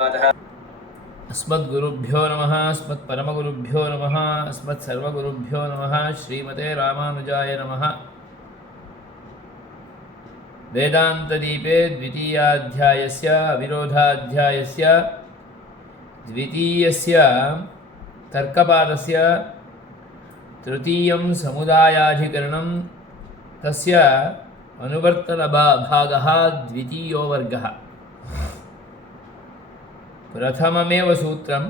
अस्मद्गुरुभ्यो नमः। अस्मत्परमगुरुभ्यो नमः। अस्मत्सर्वगुरुभ्यो नमः। श्रीमते रामानुजाय नमः। वेदान्तदीपे द्वितीयाध्यायस्य अविरोधाध्यायस्य द्वितीयस्य तर्कपादस्य तृतीयं समुदायाधिकरणं तस्य अनुवर्तनभागः द्वितीयो वर्गः। प्रथममेव सूत्रं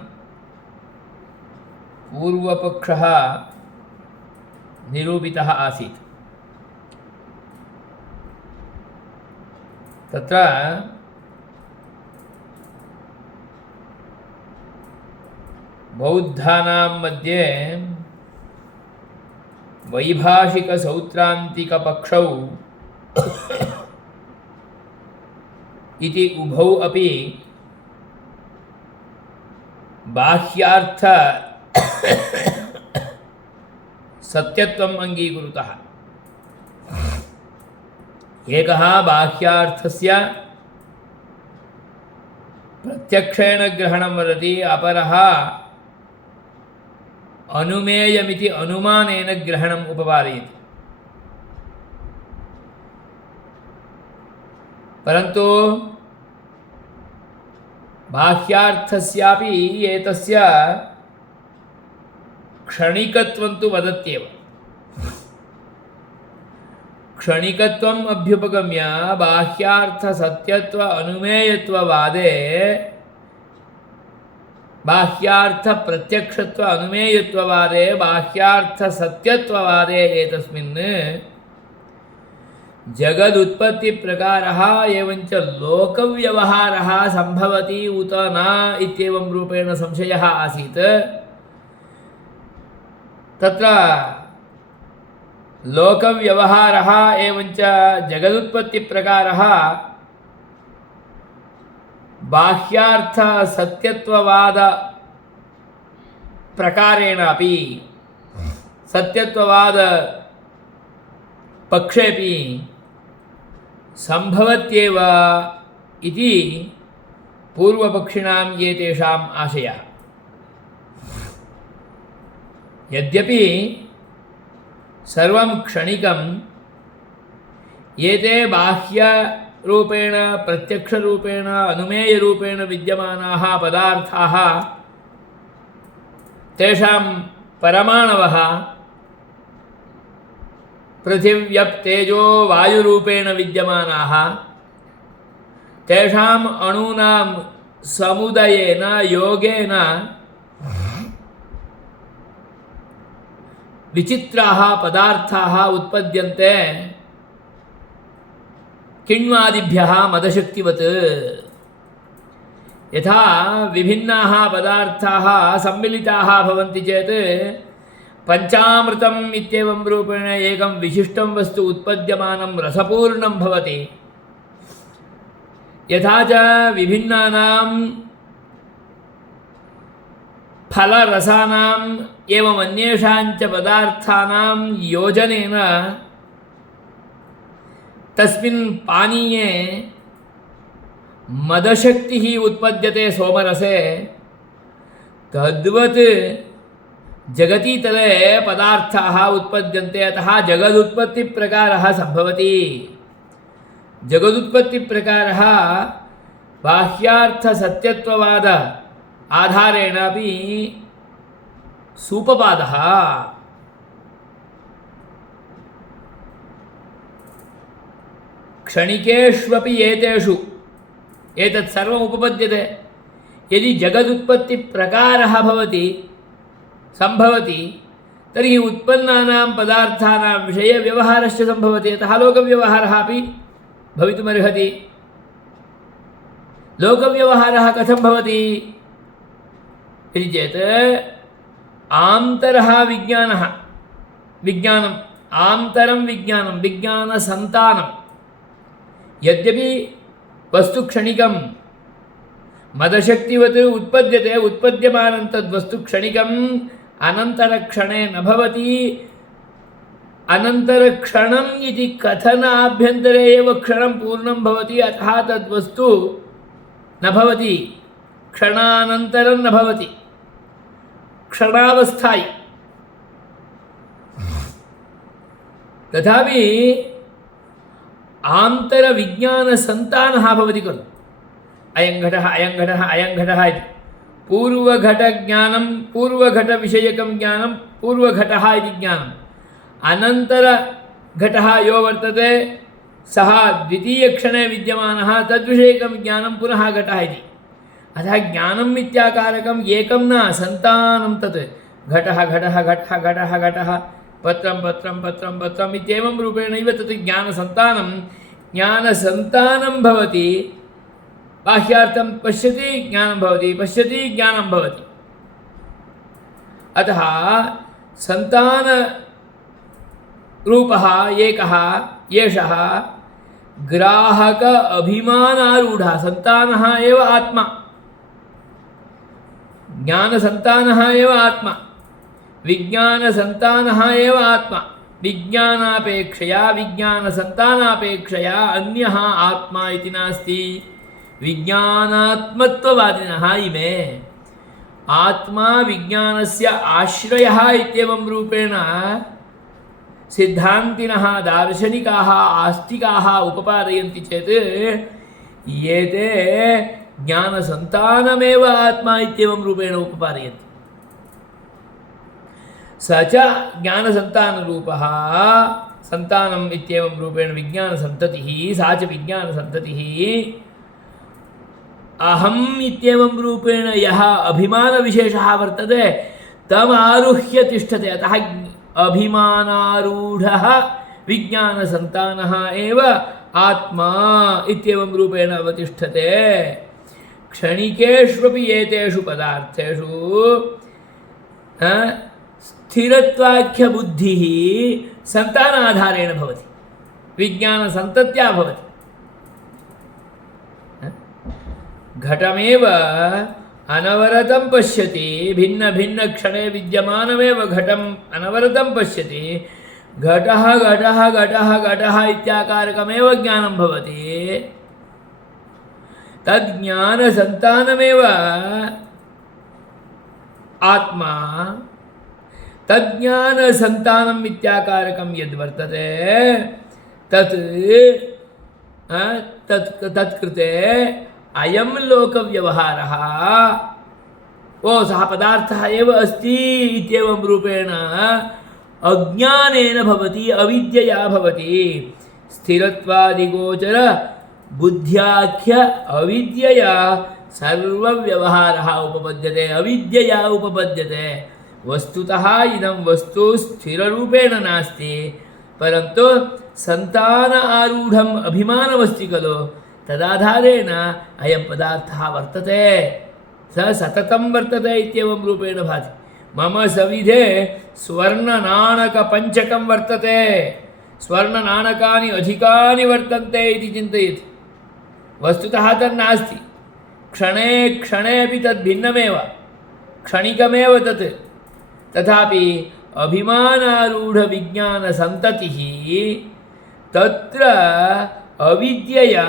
पूर्वपक्षः निरूपितः आसीत्। तत्र बौद्धानां मध्ये वैभाषिकसौत्रान्तिकपक्षौ इति उभौ अपि बाह्यार्थ सत्यत्वम् अंगीकुरुतः। एकः बाह्यार्थस्य प्रत्यक्षेण ग्रहणं वदति, अपरः अनुमेयमिति अनुमानेन ग्रहणम् उपपादयति। परन्तु बाह्यार्थस्यापि एतस्य क्षणिकत्वं तु वदत्येव। क्षणिकत्वम् अभ्युपगम्य बाह्यार्थसत्यत्व अनुमेयत्ववादे बाह्यार्थप्रत्यक्षत्व अनुमेयत्ववादे बाह्यार्थसत्यत्ववादे एतस्मिन् जगदुत्पत्ति प्रकारः एवंच लोकव्यवहारः संभवति उत न इत्येवं रूपेण संशयः आसीत्। तत्र लोकव्यवहारः एवंच जगदुत्पत्ति प्रकारः बाह्यार्थ सत्यत्ववाद प्रकारेण अपि सत्यत्ववाद पक्षेपि संभवत्येव इति पूर्वपक्षिणां एतेषाम् आशयः। यद्यपि सर्वं क्षणिकं, एते बाह्यरूपेण प्रत्यक्षरूपेण अनुमेयरूपेण विद्यमानाः पदार्थाः तेषां परमाणवः पृथिव्यप्तेजो वायुरूपेण विद्यमानाः, तेषाम् अणूनां समुदयेन योगेन विचित्राः पदार्थाः उत्पद्यन्ते किण्वादिभ्यः मदशक्तिवत्। यथा विभिन्नाः पदार्थाः सम्मिलिताः भवन्ति चेत् पंचामृतम् इत्येवं रूपेण एकं विशिष्टं वस्तु उत्पद्यमानं रसपूर्णं भवति। यथा च विभिन्नानां फलरसानाम् एवं अन्येषां च पदार्थानां योजनेन तस्मिन् पानीये मदशक्तिः उत्पद्यते सोमरसे, तद्वत् जगतीतले पदार्थाः उत्पद्यन्ते। अतः जगदुत्पत्तिप्रकारः सम्भवति। जगदुत्पत्तिप्रकारः बाह्यार्थसत्यत्ववाद आधारेण अपि सूपपादः। क्षणिकेष्वपि एतेषु एतत् सर्वम् उपपद्यते। यदि जगदुत्पत्तिप्रकारः भवति संभवति तर्हि उत्पन्नानां पदार्थानां विषये व्यवहारश्च संभवति। अतः लोकव्यवहारः अपि भवितुमर्हति। लोकव्यवहारः कथं भवति इति चेत् आन्तरः विज्ञानः, विज्ञानम् आन्तरं विज्ञानं, विज्ञानसन्तानं। यद्यपि वस्तुक्षणिकं मदशक्तिवत् उत्पद्यते, उत्पद्यमानं तद्वस्तु क्षणिकम् अनन्तरक्षणे न भवति। अनन्तरक्षणम् इति कथनाभ्यन्तरे एव क्षणं पूर्णं भवति। अतः तद्वस्तु न भवति। क्षणानन्तरं न भवति, क्षणावस्थायि। तथापि आन्तरविज्ञानसन्तानः भवति खलु। अयं घटः अयं घटः अयं घटः इति पूर्वघटज्ञानं, पूर्वघटविषयकं ज्ञानं, पूर्वघटः इति ज्ञानम्। अनन्तरघटः यो वर्तते सः द्वितीयक्षणे विद्यमानः, तद्विषयकं ज्ञानं पुनः घटः इति। अतः ज्ञानम् इत्याकारकम् एकं न, सन्तानं तत्। घटः घटः घटः घटः घटः, पत्रं पत्रं पत्रं पत्रम् इत्येवं रूपेणैव तत् ज्ञानसन्तानं। ज्ञानसन्तानं भवति, बाह्यार्थं पश्यति ज्ञानं भवति, पश्यति ज्ञानं भवति। अतः सन्तानरूपः एकः एषः ग्राहक अभिमानारूढः सन्तानः एव आत्मा। ज्ञानसन्तानः एव आत्मा, विज्ञानसन्तानः एव आत्मा। विज्ञानापेक्षया, विज्ञानसन्तानापेक्षया अन्यः आत्मा इति नास्ति। विज्ञानात्मत्ववादिनः इमे। आत्मा विज्ञानस्य आश्रयः इत्येवं रूपेण सिद्धान्तिनः, दार्शनिकाः, आस्तिकाः उपपादयन्ति चेत् एते ज्ञानसन्तानमेव आत्मा इत्येवं रूपेण उपपादयन्ति। स च ज्ञानसन्तानरूपः, सन्तानम् इत्येवं रूपेण विज्ञानसन्ततिः, सा च विज्ञानसन्ततिः। अहम् इत्येवं रूपेण यः अभिमानविशेषः वर्तते तमारुह्य तिष्ठते। अतः अभिमानारूढः विज्ञानसन्तानः एव आत्मा इत्येवं रूपेण अवतिष्ठते। क्षणिकेष्वपि एतेषु पदार्थेषु स्थिरत्वाख्यबुद्धिः सन्तानाधारेण भवति, विज्ञानसन्तत्या भवति। घटमेव अनवरतं पश्यति, भिन्नभिन्नक्षणे विद्यमानमेव घटम् अनवरतं पश्यति। घटः घटः घटः घटः इत्याकारकमेव ज्ञानं भवति। तज्ज्ञानसन्तानमेव आत्मा। तज्ज्ञानसन्तानम् इत्याकारकं यद्वर्तते तत्कृते अयं लोकव्यवहारः ओ सः पदार्थः एव अस्ति इत्येवं रूपेण अज्ञानेन भवति, अविद्यया भवति। स्थिरत्वादिगोचर बुद्ध्याख्य अविद्यया सर्वव्यवहारः उपपद्यते, अविद्यया उपपद्यते। वस्तुतः इदं वस्तु स्थिररूपेण नास्ति, परन्तु सन्तान आरूढम् अभिमानमस्ति खलु, तदाधारेण अयं पदार्थः वर्तते, स सततं वर्तते इत्येवं रूपेण भाति। मम सविधे स्वर्णनाणकपञ्चकं वर्तते, स्वर्णनाणकानि अधिकानि वर्तन्ते इति चिन्तयति। वस्तुतः तन्नास्ति, क्षणे क्षणे अपि तद्भिन्नमेव, क्षणिकमेव तत्। तथापि अभिमानारूढविज्ञानसन्ततिः तत्र अविद्यया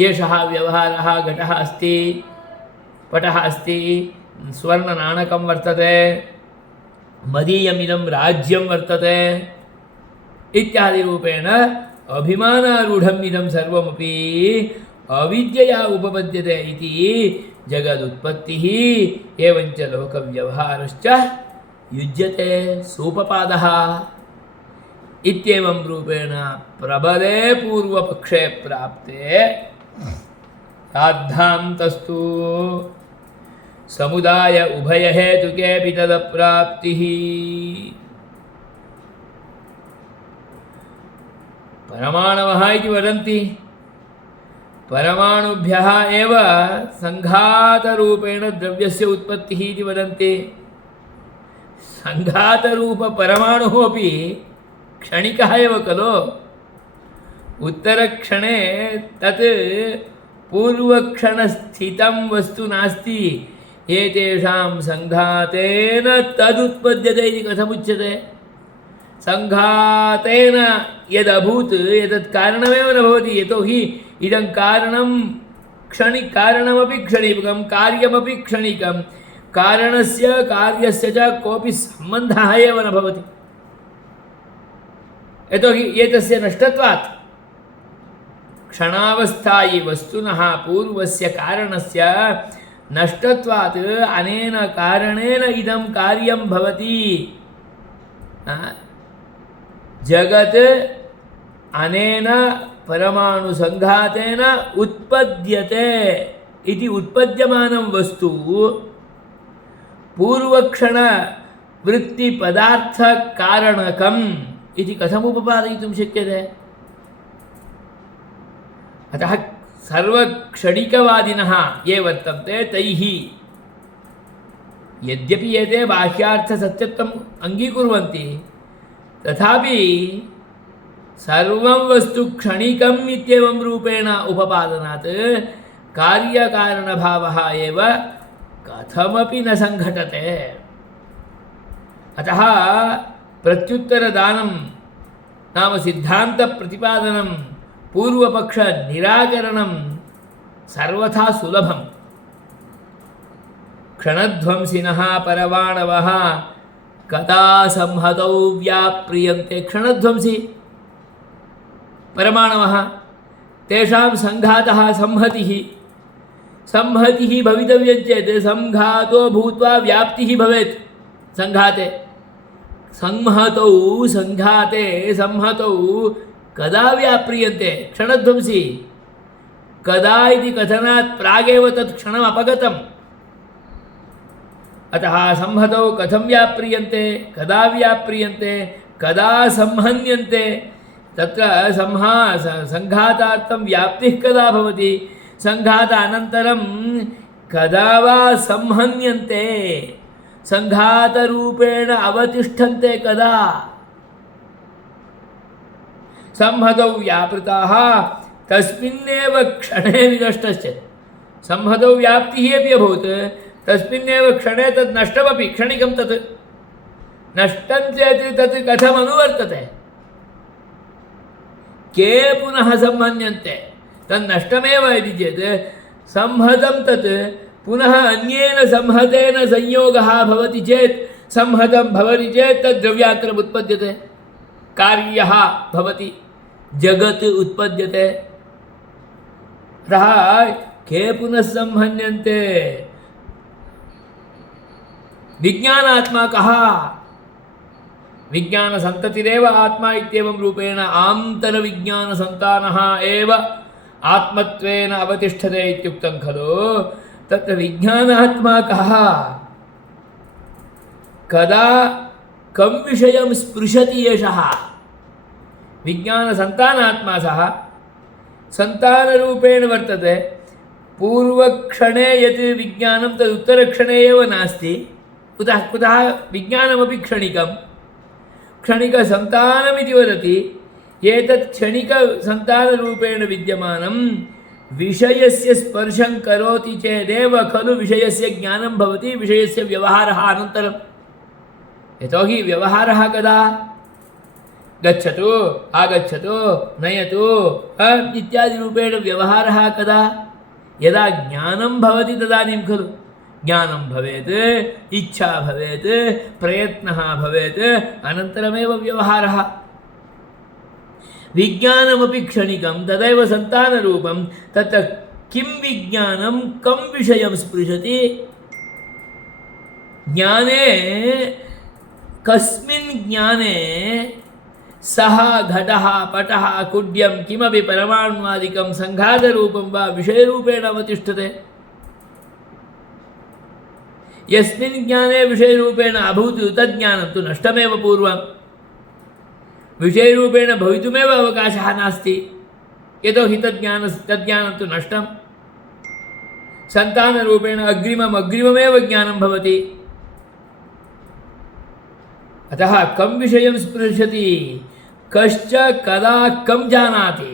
एषः व्यवहारः, घटः अस्ति, पटः अस्ति, स्वर्णनाणकं वर्तते, मदीयमिदं राज्यं वर्तते इत्यादिरूपेण अभिमानारूढम् इदं सर्वमपि अविद्यया उपपद्यते इति जगदुत्पत्तिः एवञ्च लोकव्यवहारश्च युज्यते सोपपादः इत्येवं रूपेण प्रबले पूर्वपक्षे प्राप्ते साद्धान्तस्तु समुदाय उभयहेतुकेऽपि तदप्राप्तिः। परमाणवः इति वदन्ति, परमाणुभ्यः एव सङ्घातरूपेण द्रव्यस्य उत्पत्तिः इति वदन्ति। सङ्घातरूपपरमाणुः अपि क्षणिकः एव खलु, उत्तरक्षणे तत् पूर्वक्षणस्थितं वस्तु नास्ति, एतेषां सङ्घातेन तदुत्पद्यते इति कथमुच्यते? सङ्घातेन यदभूत् एतत् कारणमेव न भवति, यतोहि इदं कारणं कारणमपि क्षणिकं कार्यमपि क्षणिकं कारणस्य कार्यस्य च कोऽपि सम्बन्धः एव न भवति यतोहि एतस्य नष्टत्वात् क्षणावस्थायि वस्तुनः पूर्वस्य कारणस्य नष्टत्वात् अनेन कारणेन इदं कार्यं भवति जगत् अनेन परमाणुसङ्घातेन उत्पद्यते इति उत्पद्यमानं वस्तु पूर्वक्षणवृत्तिपदार्थकारणकम् इति कथमुपपादयितुं शक्यते अतः सर्वक्षणिकवादिनः ये वर्तन्ते तैः यद्यपि एते बाह्यार्थसत्यत्वम् अङ्गीकुर्वन्ति तथापि सर्वं वस्तु क्षणिकम् इत्येवं रूपेण उपपादनात् कार्यकारणभावः एव कथमपि न सङ्घटते अतः प्रत्युत्तरदानं नाम सिद्धान्तप्रतिपादनं पूर्वपक्षनिराकरणं सर्वथा सुलभं क्षणध्वंसिनः परमाणवः कदा संहतौ व्याप्रियन्ते क्षणध्वंसी परमाणवः तेषां संघातः संहतिः भवितव्यं चेत् संघातो भूत्वा व्याप्तिः भवेत् संघाते संहतौ कदा व्याप्रियन्ते क्षणध्वंसी कदा इति कथनात् प्रागेव तत् क्षणम् अपगतम् अतः संहतौ कथं व्याप्रियन्ते कदा व्याप्रियन्ते कदा संहन्यन्ते तत्र संघातार्थं व्याप्तिः कदा भवति संघातानन्तरं कदा वा संहन्यन्ते संघातरूपेण अवतिष्ठन्ते कदा संहतौ व्यापृताः तस्मिन्नेव क्षणे विनष्टश्चेत् संहतौ व्याप्तिः अपि अभूत् तस्मिन्नेव क्षणे तत् नष्टमपि क्षणिकं तत् नष्टं चेत् तत् कथम् अनुवर्तते के पुनः संहन्यन्ते तन्नष्टमेव इति चेत् संहतं तत् पुनः अन्येन संहतेन संयोगः भवति चेत् संहतं भवति चेत् तद् द्रव्यान्तरम् उत्पद्यते कार्यः भवति जगत् उत्पद्यते अतः के पुनः संहन्यन्ते विज्ञानात्मा कः विज्ञानसन्ततिरेव आत्मा इत्येवं रूपेण आन्तरविज्ञानसन्तानः एव आत्मत्वेन अवतिष्ठते इत्युक्तं खलु तत्र विज्ञानात्मा कः कदा कं विषयं स्पृशति एषः विज्ञानसन्तानात्मा सः सन्तानरूपेण वर्तते पूर्वक्षणे यत् विज्ञानं तदुत्तरक्षणे एव नास्ति कुतः विज्ञानमपि क्षणिकसन्तानमिति वदति एतत् क्षणिकसन्तानरूपेण विद्यमानं विषयस्य स्पर्शं करोति चेदेव खलु विषयस्य ज्ञानं भवति विषयस्य व्यवहारः अनन्तरं यतोहि व्यवहारः कदा गच्छतु आगच्छतु नयतु इत्यादिरूपेण व्यवहारः कदा यदा ज्ञानं भवति तदानीं खलु ज्ञानं भवेत् इच्छा भवेत् प्रयत्नः भवेत् अनन्तरमेव व्यवहारः विज्ञानमपि क्षणिकं तदैव सन्तानरूपं तत्र किं विज्ञानं कं विषयं स्पृशति ज्ञाने कस्मिन् ज्ञाने सः घटः पटः कुड्यं किमपि परमाणुवादिकं संघातरूपं वा विषयरूपेण अवतिष्ठते यस्मिन् ज्ञाने विषयरूपेण अभूत् तज्ज्ञानं तु नष्टमेव पूर्वं विषयरूपेण भवितुमेव अवकाशः नास्ति यतोहि तज्ज्ञानं तु नष्टं सन्तानरूपेण अग्रिममेव ज्ञानं भवति अतः कं विषयं स्पृशति कश्च कदा कं जानाति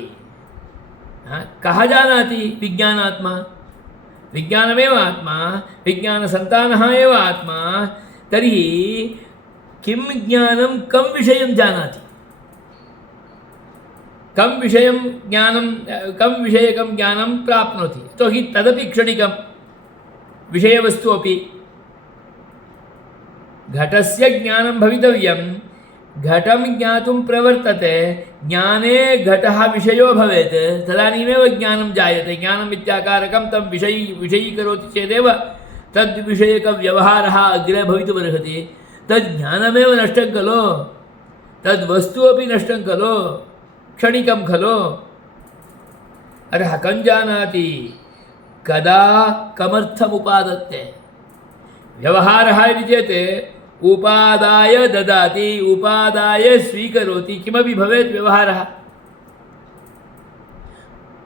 कः जानाति विज्ञानात्मा विज्ञानमेव आत्मा विज्ञानसन्तानः एव आत्मा तर्हि किं ज्ञानं कं विषयं जानाति कं विषयं ज्ञानं कं विषयकं ज्ञानं प्राप्नोति यतोहि तदपि क्षणिकं विषयवस्तु अपि घटस्य ज्ञानं भवितव्यं घटं ज्ञातुं प्रवर्तते ज्ञाने घटः विषयो भवेत् तदानीमेव ज्ञानं जायते ज्ञानम् इत्याकारकं तं विषयीकरोति चेदेव तद्विषयकव्यवहारः अग्रे भवितुमर्हति तज्ज्ञानमेव नष्टं खलु तद्वस्तु अपि नष्टं खलु क्षणिकं खलु अतः कं जानाति कदा कमर्थमुपादत्ते व्यवहारः इति चेत् उपादाय ददाति उपादाय स्वीकरोति किमपि भवेत् व्यवहारः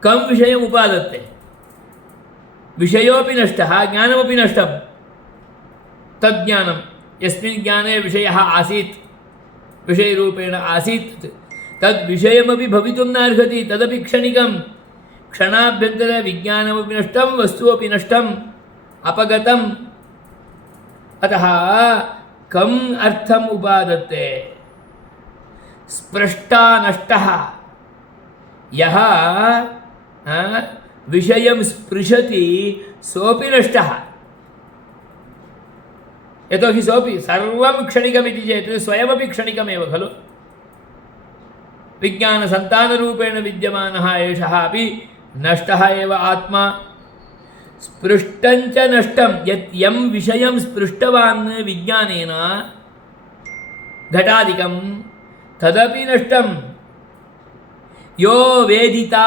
कं विषयम् उपादत्ते विषयोपि नष्टः ज्ञानमपि नष्टं तज्ज्ञानं यस्मिन् ज्ञाने विषयः आसीत् विषयरूपेण आसीत् तद्विषयमपि भवितुं नार्हति तदपि क्षणिकं क्षणाभ्यन्तरे विज्ञानमपि नष्टं वस्तु अपि नष्टम् अपगतम् अतः कम् अर्थम् उपादत्ते स्पृष्टा नष्टः यः विषयं स्पृशति सोऽपि नष्टः यतोहि सोऽपि सर्वं क्षणिकमिति चेत् स्वयमपि क्षणिकमेव खलु विज्ञानसन्तानरूपेण विद्यमानः एषः अपि नष्टः एव आत्मा स्पृष्टञ्च नष्टं यत् यं विषयं स्पृष्टवान् विज्ञानेन घटादिकं तदपि नष्टं यो वेदिता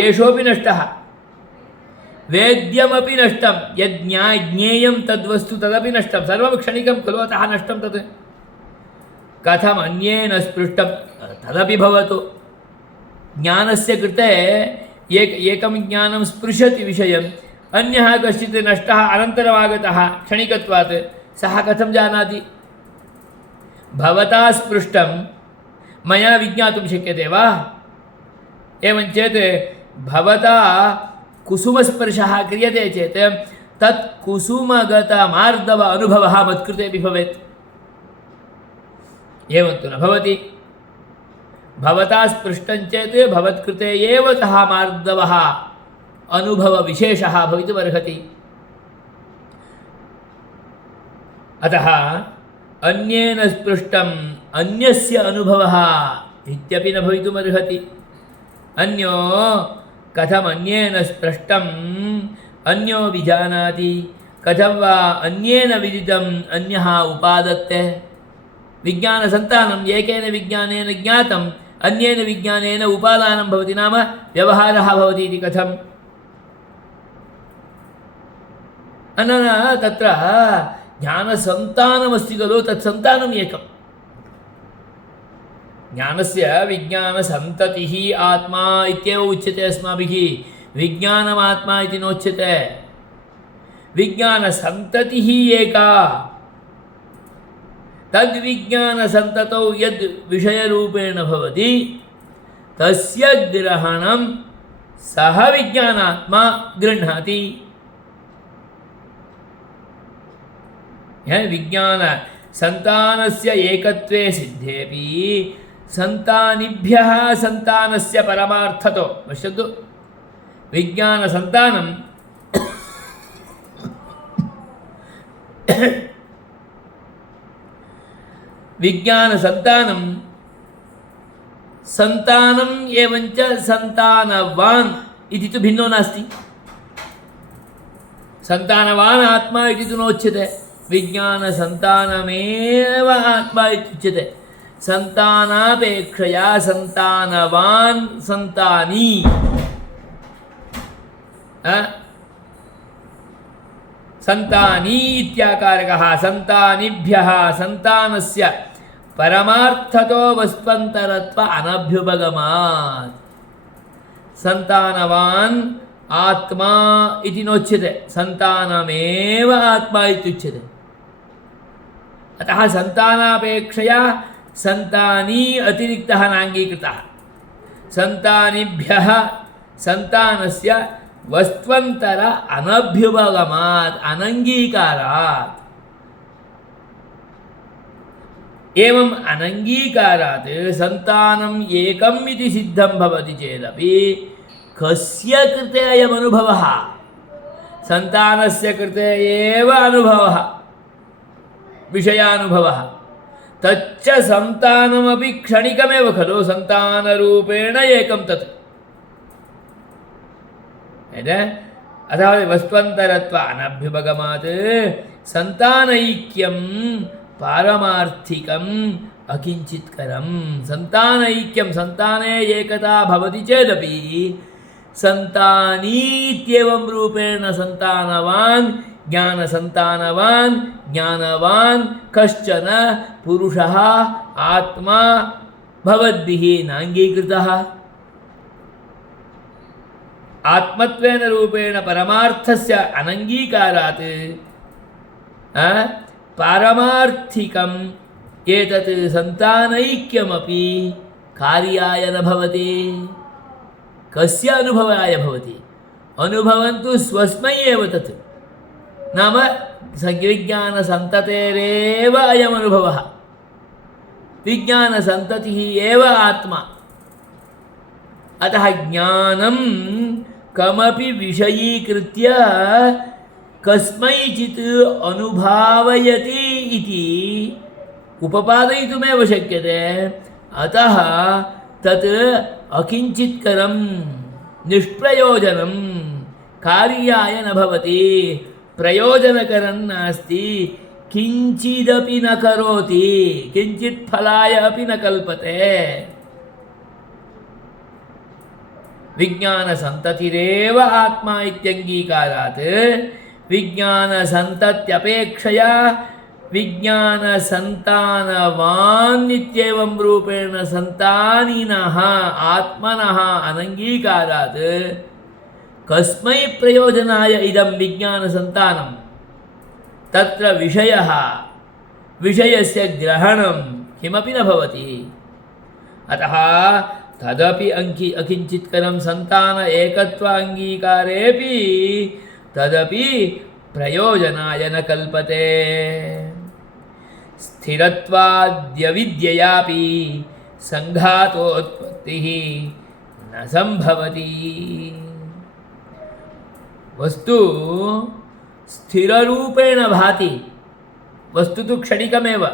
येषोऽपि नष्टः वेद्यमपि नष्टं यद् ज्ञेयं तद्वस्तु तदपि नष्टं सर्वं क्षणिकं खलु अतः नष्टं तत् कथम् अन्येन स्पृष्टं तदपि भवतु ज्ञानस्य कृते एकं ज्ञानं स्पृशति विषयम् अन्यः कश्चित् नष्टः अनन्तरमागतः क्षणिकत्वात् सः कथं जानाति भवता स्पृष्टं मया विज्ञातुं शक्यते वा एवं चेत् भवता कुसुमस्पर्शः क्रियते चेत् तत् कुसुमगतमार्दव अनुभवः मत्कृतेपि भवेत् एवं तु न भवति भवता स्पृष्टं चेत् भवत्कृते एव सः मार्दवः अनुभवविशेषः भवितुमर्हति अतः अन्येन स्पृष्टम् अन्यस्य अनुभवः इत्यपि न भवितुमर्हति अन्यो कथम् अन्येन स्पृष्टम् अन्यो विजानाति कथं वा अन्येन विदितम् अन्यः उपादत्ते विज्ञानसन्तानं एकेन विज्ञानेन ज्ञातम् अन्येन विज्ञानेन उपादानं भवति नाम व्यवहारः भवति इति कथम् अनन्तरं तत्र ज्ञानसन्तानमस्ति खलु तत्सन्तानम् एकम् ज्ञानस्य विज्ञानसन्ततिः आत्मा इत्येव उच्यते अस्माभिः विज्ञानमात्मा इति नोच्यते विज्ञानसन्ततिः एका तद्विज्ञानसन्ततौ यद् विषयरूपेण भवति तस्य ग्रहणं सः विज्ञानात्मा गृह्णाति विज्ञानसन्तानस्य एकत्वे सिद्धेपि सन्तानिभ्यः सन्तानस्य परमार्थतो पश्यतु विज्ञानसन्तानं विज्ञानसन्तानं सन्तानम् एवञ्च सन्तानवान् इति तु भिन्नो नास्ति सन्तानवान् आत्मा इति तु नोच्यते विज्ञानसन्तानमेव आत्मा इत्युच्यते सन्तानापेक्षया सन्तानवान् सन्तानी सन्तानी इत्याकारकः सन्तानिभ्यः सन्तानस्य परमार्थतो वस्त्वन्तरत्व अनभ्युपगमात् सन्तानवान् आत्मा इति नोच्यते सन्तानमेव आत्मा इत्युच्यते अतः सन्तानापेक्षया सन्तानी अतिरिक्तः नाङ्गीकृतः सन्तानिभ्यः सन्तानस्य वस्त्वन्तर अनभ्युपगमात् अनङ्गीकारात् एवम् अनङ्गीकारात् सन्तानम् एकम् इति सिद्धं भवति चेदपि कस्य कृते अयम् अनुभवः? सन्तानस्य कृते एव अनुभवः, विषयानुभवः। तच्च सन्तानमपि क्षणिकमेव खलु, सन्तानरूपेण एकं तत्। अतः वस्त्वन्तरत्व अनभ्युपगमात् सन्तानैक्यं पारमार्थिकम् अकिञ्चित्करं। सन्तानैक्यं, सन्ताने एकता भवति चेदपि सन्तानीत्येवं रूपेण सन्तानवान् ज्ञानसन्तानवान् ज्ञानवान् कश्चन पुरुषः आत्मा भवद्भिः नाङ्गीकृतः। आत्मत्वेन रूपेण परमार्थस्य अनङ्गीकारात् पारमार्थिकम् एतत् सन्तानैक्यमपि कार्याय न भवति। कस्य अनुभवाय भवति? अनुभवन्तु स्वस्मै एव तत्, नाम विज्ञानसन्ततेरेव अयम् अनुभवः। विज्ञानसन्ततिः एव आत्मा। अतः ज्ञानं कमपि विषयीकृत्य कस्मैचित् अनुभावयति इति उपपादयितुमेव शक्यते। अतः तत् अकिञ्चित्करं निष्प्रयोजनं कार्याय न भवति, प्रयोजनकरं नास्ति, किञ्चिदपि न करोति, किञ्चित् फलाय अपि न कल्पते। विज्ञानसन्ततिरेव आत्मा इत्यङ्गीकारात् विज्ञानसन्तत्यपेक्षया विज्ञानसन्तानवान् इत्येवं रूपेण सन्तानिनः आत्मनः अनङ्गीकारात् कस्मै प्रयोजनाय इदं विज्ञानसन्तानं? तत्र विषयः, विषयस्य ग्रहणं किमपि न भवति। अतः तदपि अकिञ्चित्करं सन्तान एकत्व अङ्गीकारेऽपि तदपि प्रयोजनाय न कल्पते। स्थिरत्वाद्यविद्ययापि संघातोत्पत्तिः न संभवति। वस्तु स्थिररूपेण भाति, वस्तु तु क्षणिकमेव।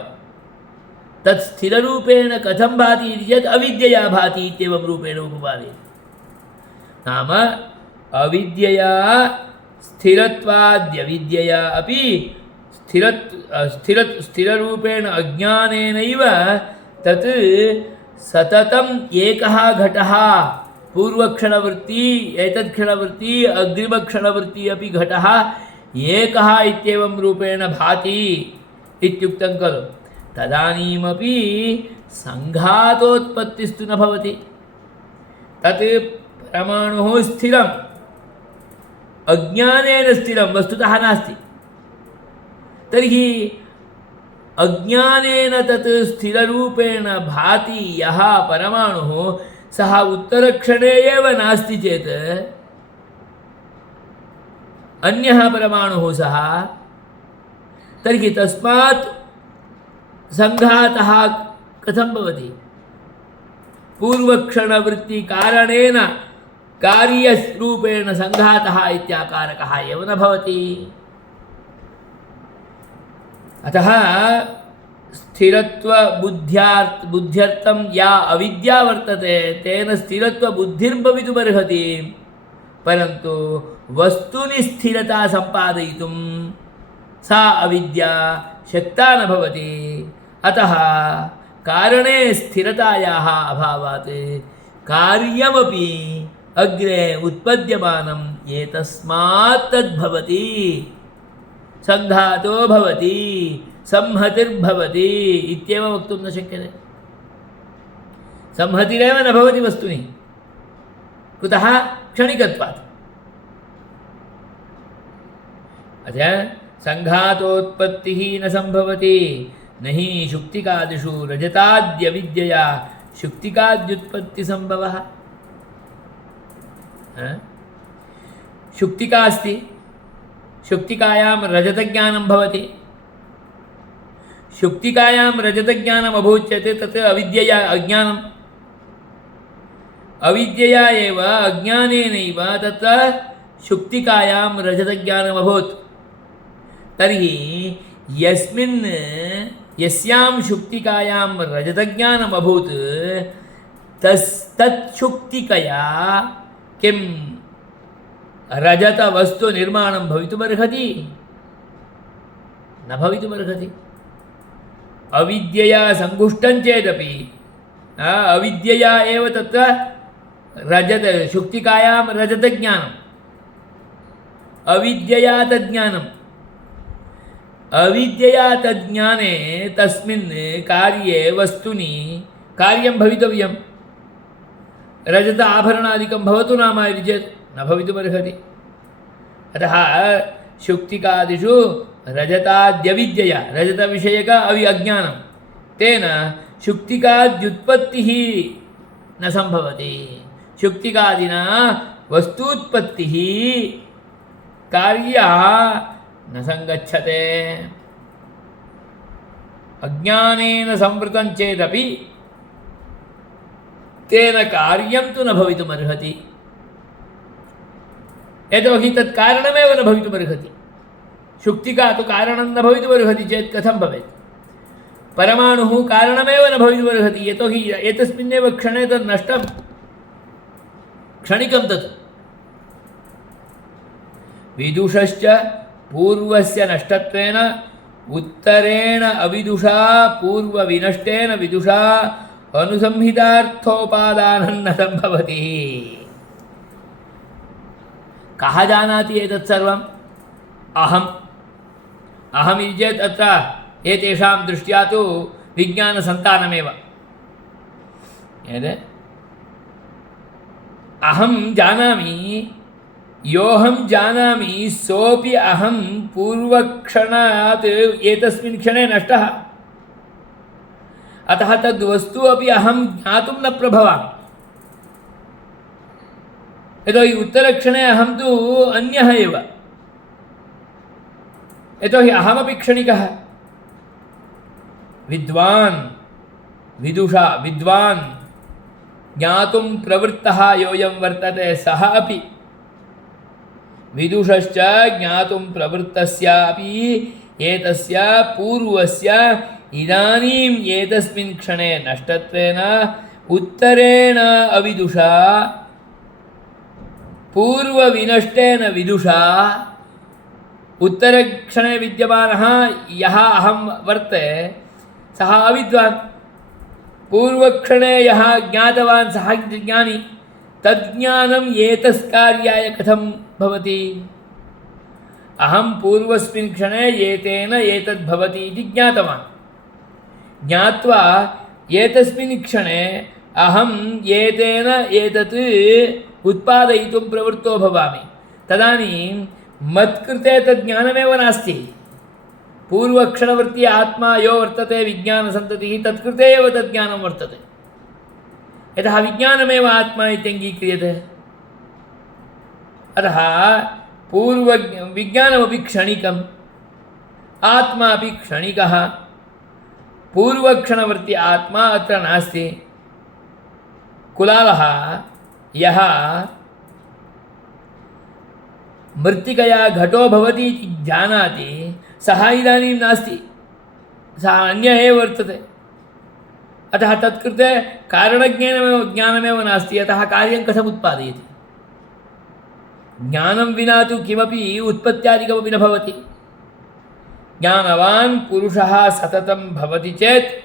तत् स्थिररूपेण कथं भाति इति चेत् अविद्यया भाति इत्येवं रूपेण उपपादयति। नाम अविद्यया स्थिरत्वाद्यविद्यया अपि स्थिररूपेण अज्ञानेनैव तत् सततम् एकः घटः, पूर्वक्षणवृत्ति एतत्क्षणवृत्ति अग्रिमक्षणवृत्ति अपि घटः एकः इत्येवं रूपेण भाति इत्युक्तं खलु। तदानीमपि संघातोत्पत्तिस्तु न भवति। तत् परमाणुः स्थिरम्, अज्ञानेन स्थिरं, वस्तुतः नास्ति। तर्हि अज्ञानेन तत् स्थिररूपेण भाति यः परमाणुः, सः उत्तरक्षणे एव नास्ति चेत् अन्यः परमाणुः सः, तर्हि तस्मात् संघातः कथं भवति? पूर्वक्षणवृत्तिकारणेन कार्यरूपेण संघातः इत्याकारकः एव न भवति। अतः स्थिरत्वबुद्ध्यर्थं या अविद्या वर्तते तेन स्थिरत्वबुद्धिर्भवितुमर्हति, परन्तु वस्तुनि स्थिरता सम्पादयितुं सा अविद्या शक्ता न भवति। अतः कारणे स्थिरतायाः अभावात् कार्यमपि अग्रे उत्पद्यमानम् एतस्मात् तद्भवति। संघातो भवति, संहतिर्भवति इत्येव वक्तुं न शक्यते। संहतिरेव न भवति वस्तुनि। कुतः? क्षणिकत्वात्। अतः संघातोत्पत्तिः न संभवति। न हि शुक्तिकादिषु रजताद्यविद्यया शुक्तिकाद्युत्पत्ति संभवः। शुक्तिका अस्ति, शुक्तिकायां रजतज्ञानं भवति। शुक्तिकायां रजतज्ञानम् अभूत् चेत् तत् अविद्यया अज्ञानम् अविद्यया एव अज्ञानेनैव तत्र शुक्तिकायां रजतज्ञानम् अभूत्। तर्हि यस्यां शुक्तिकायां रजतज्ञानम् अभूत् तच्छुक्तिकया किं रजतवस्तुनिर्माणं भवितुमर्हति? न भवितुमर्हति। अविद्यया संगुष्टं चेदपि अविद्यया एव तत्र शुक्तिकायां रजतज्ञानम् अविद्यया तज्ज्ञानम् अविद्यया तज्ज्ञाने तस्मिन् कार्ये वस्तुनि कार्यं भवितव्यं। रजत आभरणादिकं भवतु नाम इति चेत् न भवितुमर्हति। अतः शुक्तिकादिषु रजताद्यविद्यया रजतविषयक अज्ञानं तेन शुक्तिकाद्युत्पत्तिः न सम्भवति। शुक्तिकादिना वस्तूत्पत्तिः कार्या न संगच्छते। अज्ञानेन संवृतं चेदपि तेन कार्यं तु न भवितुमर्हति। यतोहि तत् कारणमेव न भवितुमर्हति। शुक्तिका तु कारणं न भवितुमर्हति चेत् कथं भवेत्? परमाणुः कारणमेव न भवितुमर्हति, यतोहि एतस्मिन्नेव क्षणे तत् नष्टं, क्षणिकं तत्। विदुषश्च पूर्वस्य नष्टत्वेन उत्तरेण अविदुषा पूर्वविनष्टेन विदुषा अनुसंहितार्थोपादानं न सम्भवति। कः जानाति एतत् सर्वम्? अहम् इति चेत् अत्र एतेषां दृष्ट्या तु विज्ञानसन्तानमेव। अहं जानामि, योऽहं जानामि सोऽपि अहं पूर्वक्षणात् एतस्मिन् क्षणे नष्टः। अतः तद्वस्तु अपि अहं ज्ञातुं न प्रभवामि। यतोहि उत्तरक्षणे अहं तु अन्यः एव। यतोहि अहमपि क्षणिकः। विद्वान् ज्ञातुं प्रवृत्तः योऽयं वर्तते सः अपि। विदुषश्च ज्ञातुं प्रवृत्तस्यापि एतस्य पूर्वस्य इदानीम् एतस्मिन् क्षणे नष्टत्वेन उत्तरेण अविदुषा पूर्वविनष्टेन विदुषा उत्तरक्षणे विद्यमानः यः अहं वर्ते सः अविद्वान्। पूर्वक्षणे यः ज्ञातवान् सः ज्ञानी। तज्ज्ञानम् एतस्कार्याय कथं भवति? अहं पूर्वस्मिन् क्षणे एतेन एतद् भवति इति ज्ञातवान्। ज्ञात्वा एतस्मिन् क्षणे अहम् एतेन एतत् उत्पादयितुं प्रवृत्तो भवामि। तदानीं मत्कृते तज्ज्ञानमेव नास्ति। पूर्वक्षणवर्ती आत्मा यो वर्तते विज्ञानसन्ततिः तत्कृते एव तज्ज्ञानं वर्तते। यतः विज्ञानमेव आत्मा इत्यङ्गीक्रियते। अतः विज्ञानमपि क्षणिकम्, आत्मा अपि क्षणिकः। पूर्वक्षणवर्ती आत्मा अत्र नास्ति। कुलालः यः मृत्तिकया घटो भवति इति जानाति सः इदानीं नास्ति, सः अन्यः एव वर्तते। अतः तत्कृते कारणज्ञानमेव नास्ति। अतः कार्यं कथम् उत्पादयति? ज्ञानं विना तु किमपि उत्पत्त्यादिकमपि न भवति। ज्ञानवान् पुरुषः सततं भवति चेत्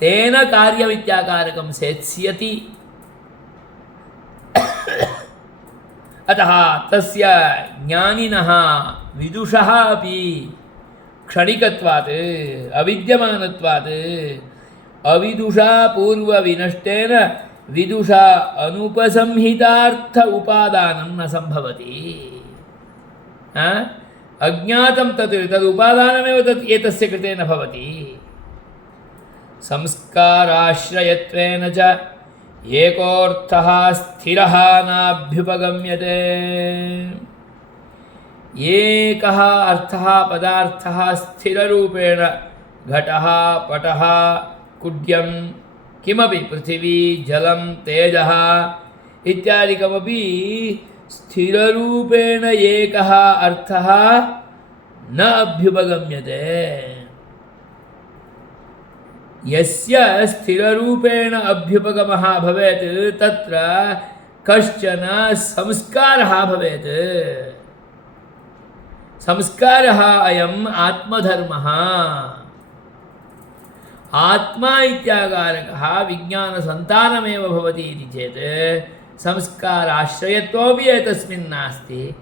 तेन कार्यमित्याकारकं सेत्स्यति। अतः तस्य ज्ञानिनः विदुषः अपि क्षणिकत्वात् अविद्यमानत्वात् अविदुषा पूर्वविनष्टेन विदुषा अनुपसंहितार्थ उपादानं न सम्भवति। अज्ञातं तदुपादानमेव एतस्य कृते न भवति। संस्काराश्रयत्वेन च एकोऽर्थः स्थिरः नाभ्युपगम्यते। एकः अर्थः पदार्थः स्थिररूपेण घटः पटः कुड्यं किमपि पृथिवी जलं तेजः इत्यादिकमपि स्थिररूपेण एकः अर्थः न अभ्युपगम्यते। यस्य स्थिररूपेण अभ्युपगमः भवेत् तत्र कश्चन संस्कारः भवेत्। संस्कारः अयम् आत्मधर्मः। आत्मा इत्याकारकः विज्ञानसन्तानमेव भवति इति चेत् संस्काराश्रयत्वमपि एतस्मिन् नास्ति।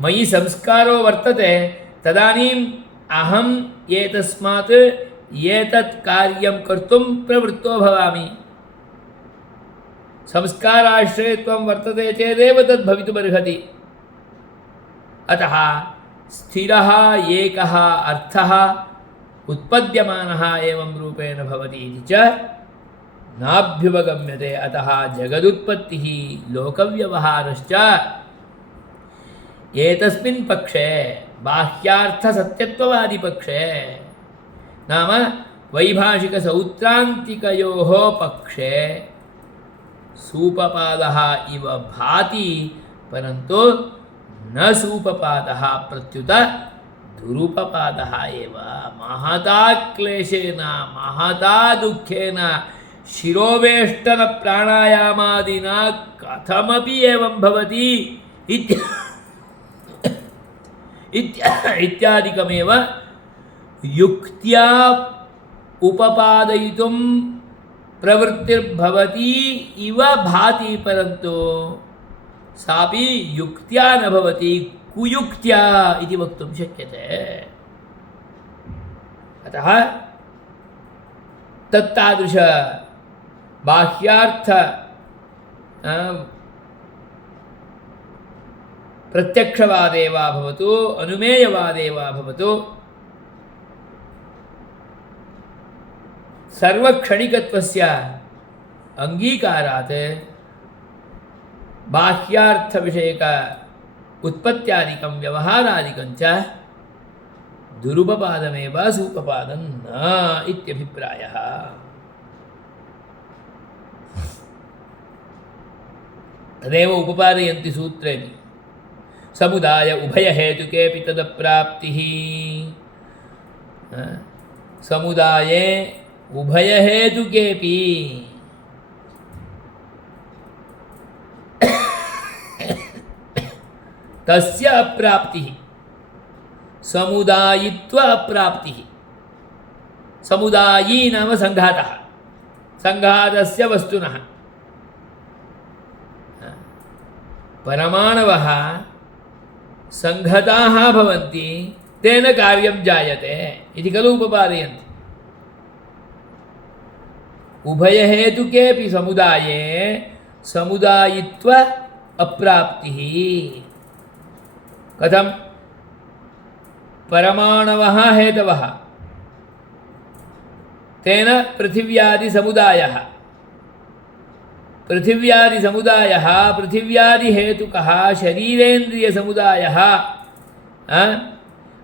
मयि संस्कारो वर्तते तदानीम् अहम् एतस्मात् एतत् कार्यं कर्तुं प्रवृत्तो भवामि। संस्काराश्रयत्वं वर्तते चेदेव तद् भवितुमर्हति। अतः स्थिरः एकः अर्थः उत्पद्यमानः एवं रूपेण भवति इति च नाभ्युपगम्यते। अतः जगदुत्पत्तिः लोकव्यवहारश्च एतस्मिन् पक्षे बाह्यार्थसत्यत्ववादिपक्षे नाम वैभाषिकसौत्रान्तिकयोः पक्षे सूपपादः इव भाति, परन्तु न सूपपादः प्रत्युत दुरुपपादः एव। महता क्लेशेन महता दुःखेन शिरोवेष्टनप्राणायामादिना कथमपि एवं भवति इत्यादिकमेव युक्त्या उपपादयितुं प्रवृत्तिर्भवति इव भाति, परन्तु सापि युक्त्या न भवति, कुयुक्त्या इति वक्तुं शक्यते। अतः तत्तादृश बाह्यार्थ प्रत्यक्षवादे वा भवतु अनुमेयवादे वा भवतु सर्वक्षणिकत्वस्य अंगीकारात् बाह्यार्थविषयक उत्पत्त्यादिकं व्यवहारादिकं च दुरुपपादमेव सूपपादं न इत्यभिप्रायः। तदेव उपपादयन्ति सूत्रेऽपि। समुदाय उभयहेतुकेऽपि तदप्राप्तिः। समुदाये उभयहेतुकेऽपि तस्य अप्राप्तिः समुदायित्व अप्राप्तिः। समुदायी नाम संघातः, संघातस्य वस्तुनः। परमाणवः संघताः भवन्ति, तेन कार्यं जायते इति खलु उपपादयन्ति। उभयहेतुकेऽपि समुदाये समुदायित्व अप्राप्तिः। कथं? परमाणवः हेतवः, तेन पृथिव्यादिसमुदायः। पृथिव्यादिसमुदायः पृथिव्यादिहेतुकः शरीरेन्द्रियसमुदायः।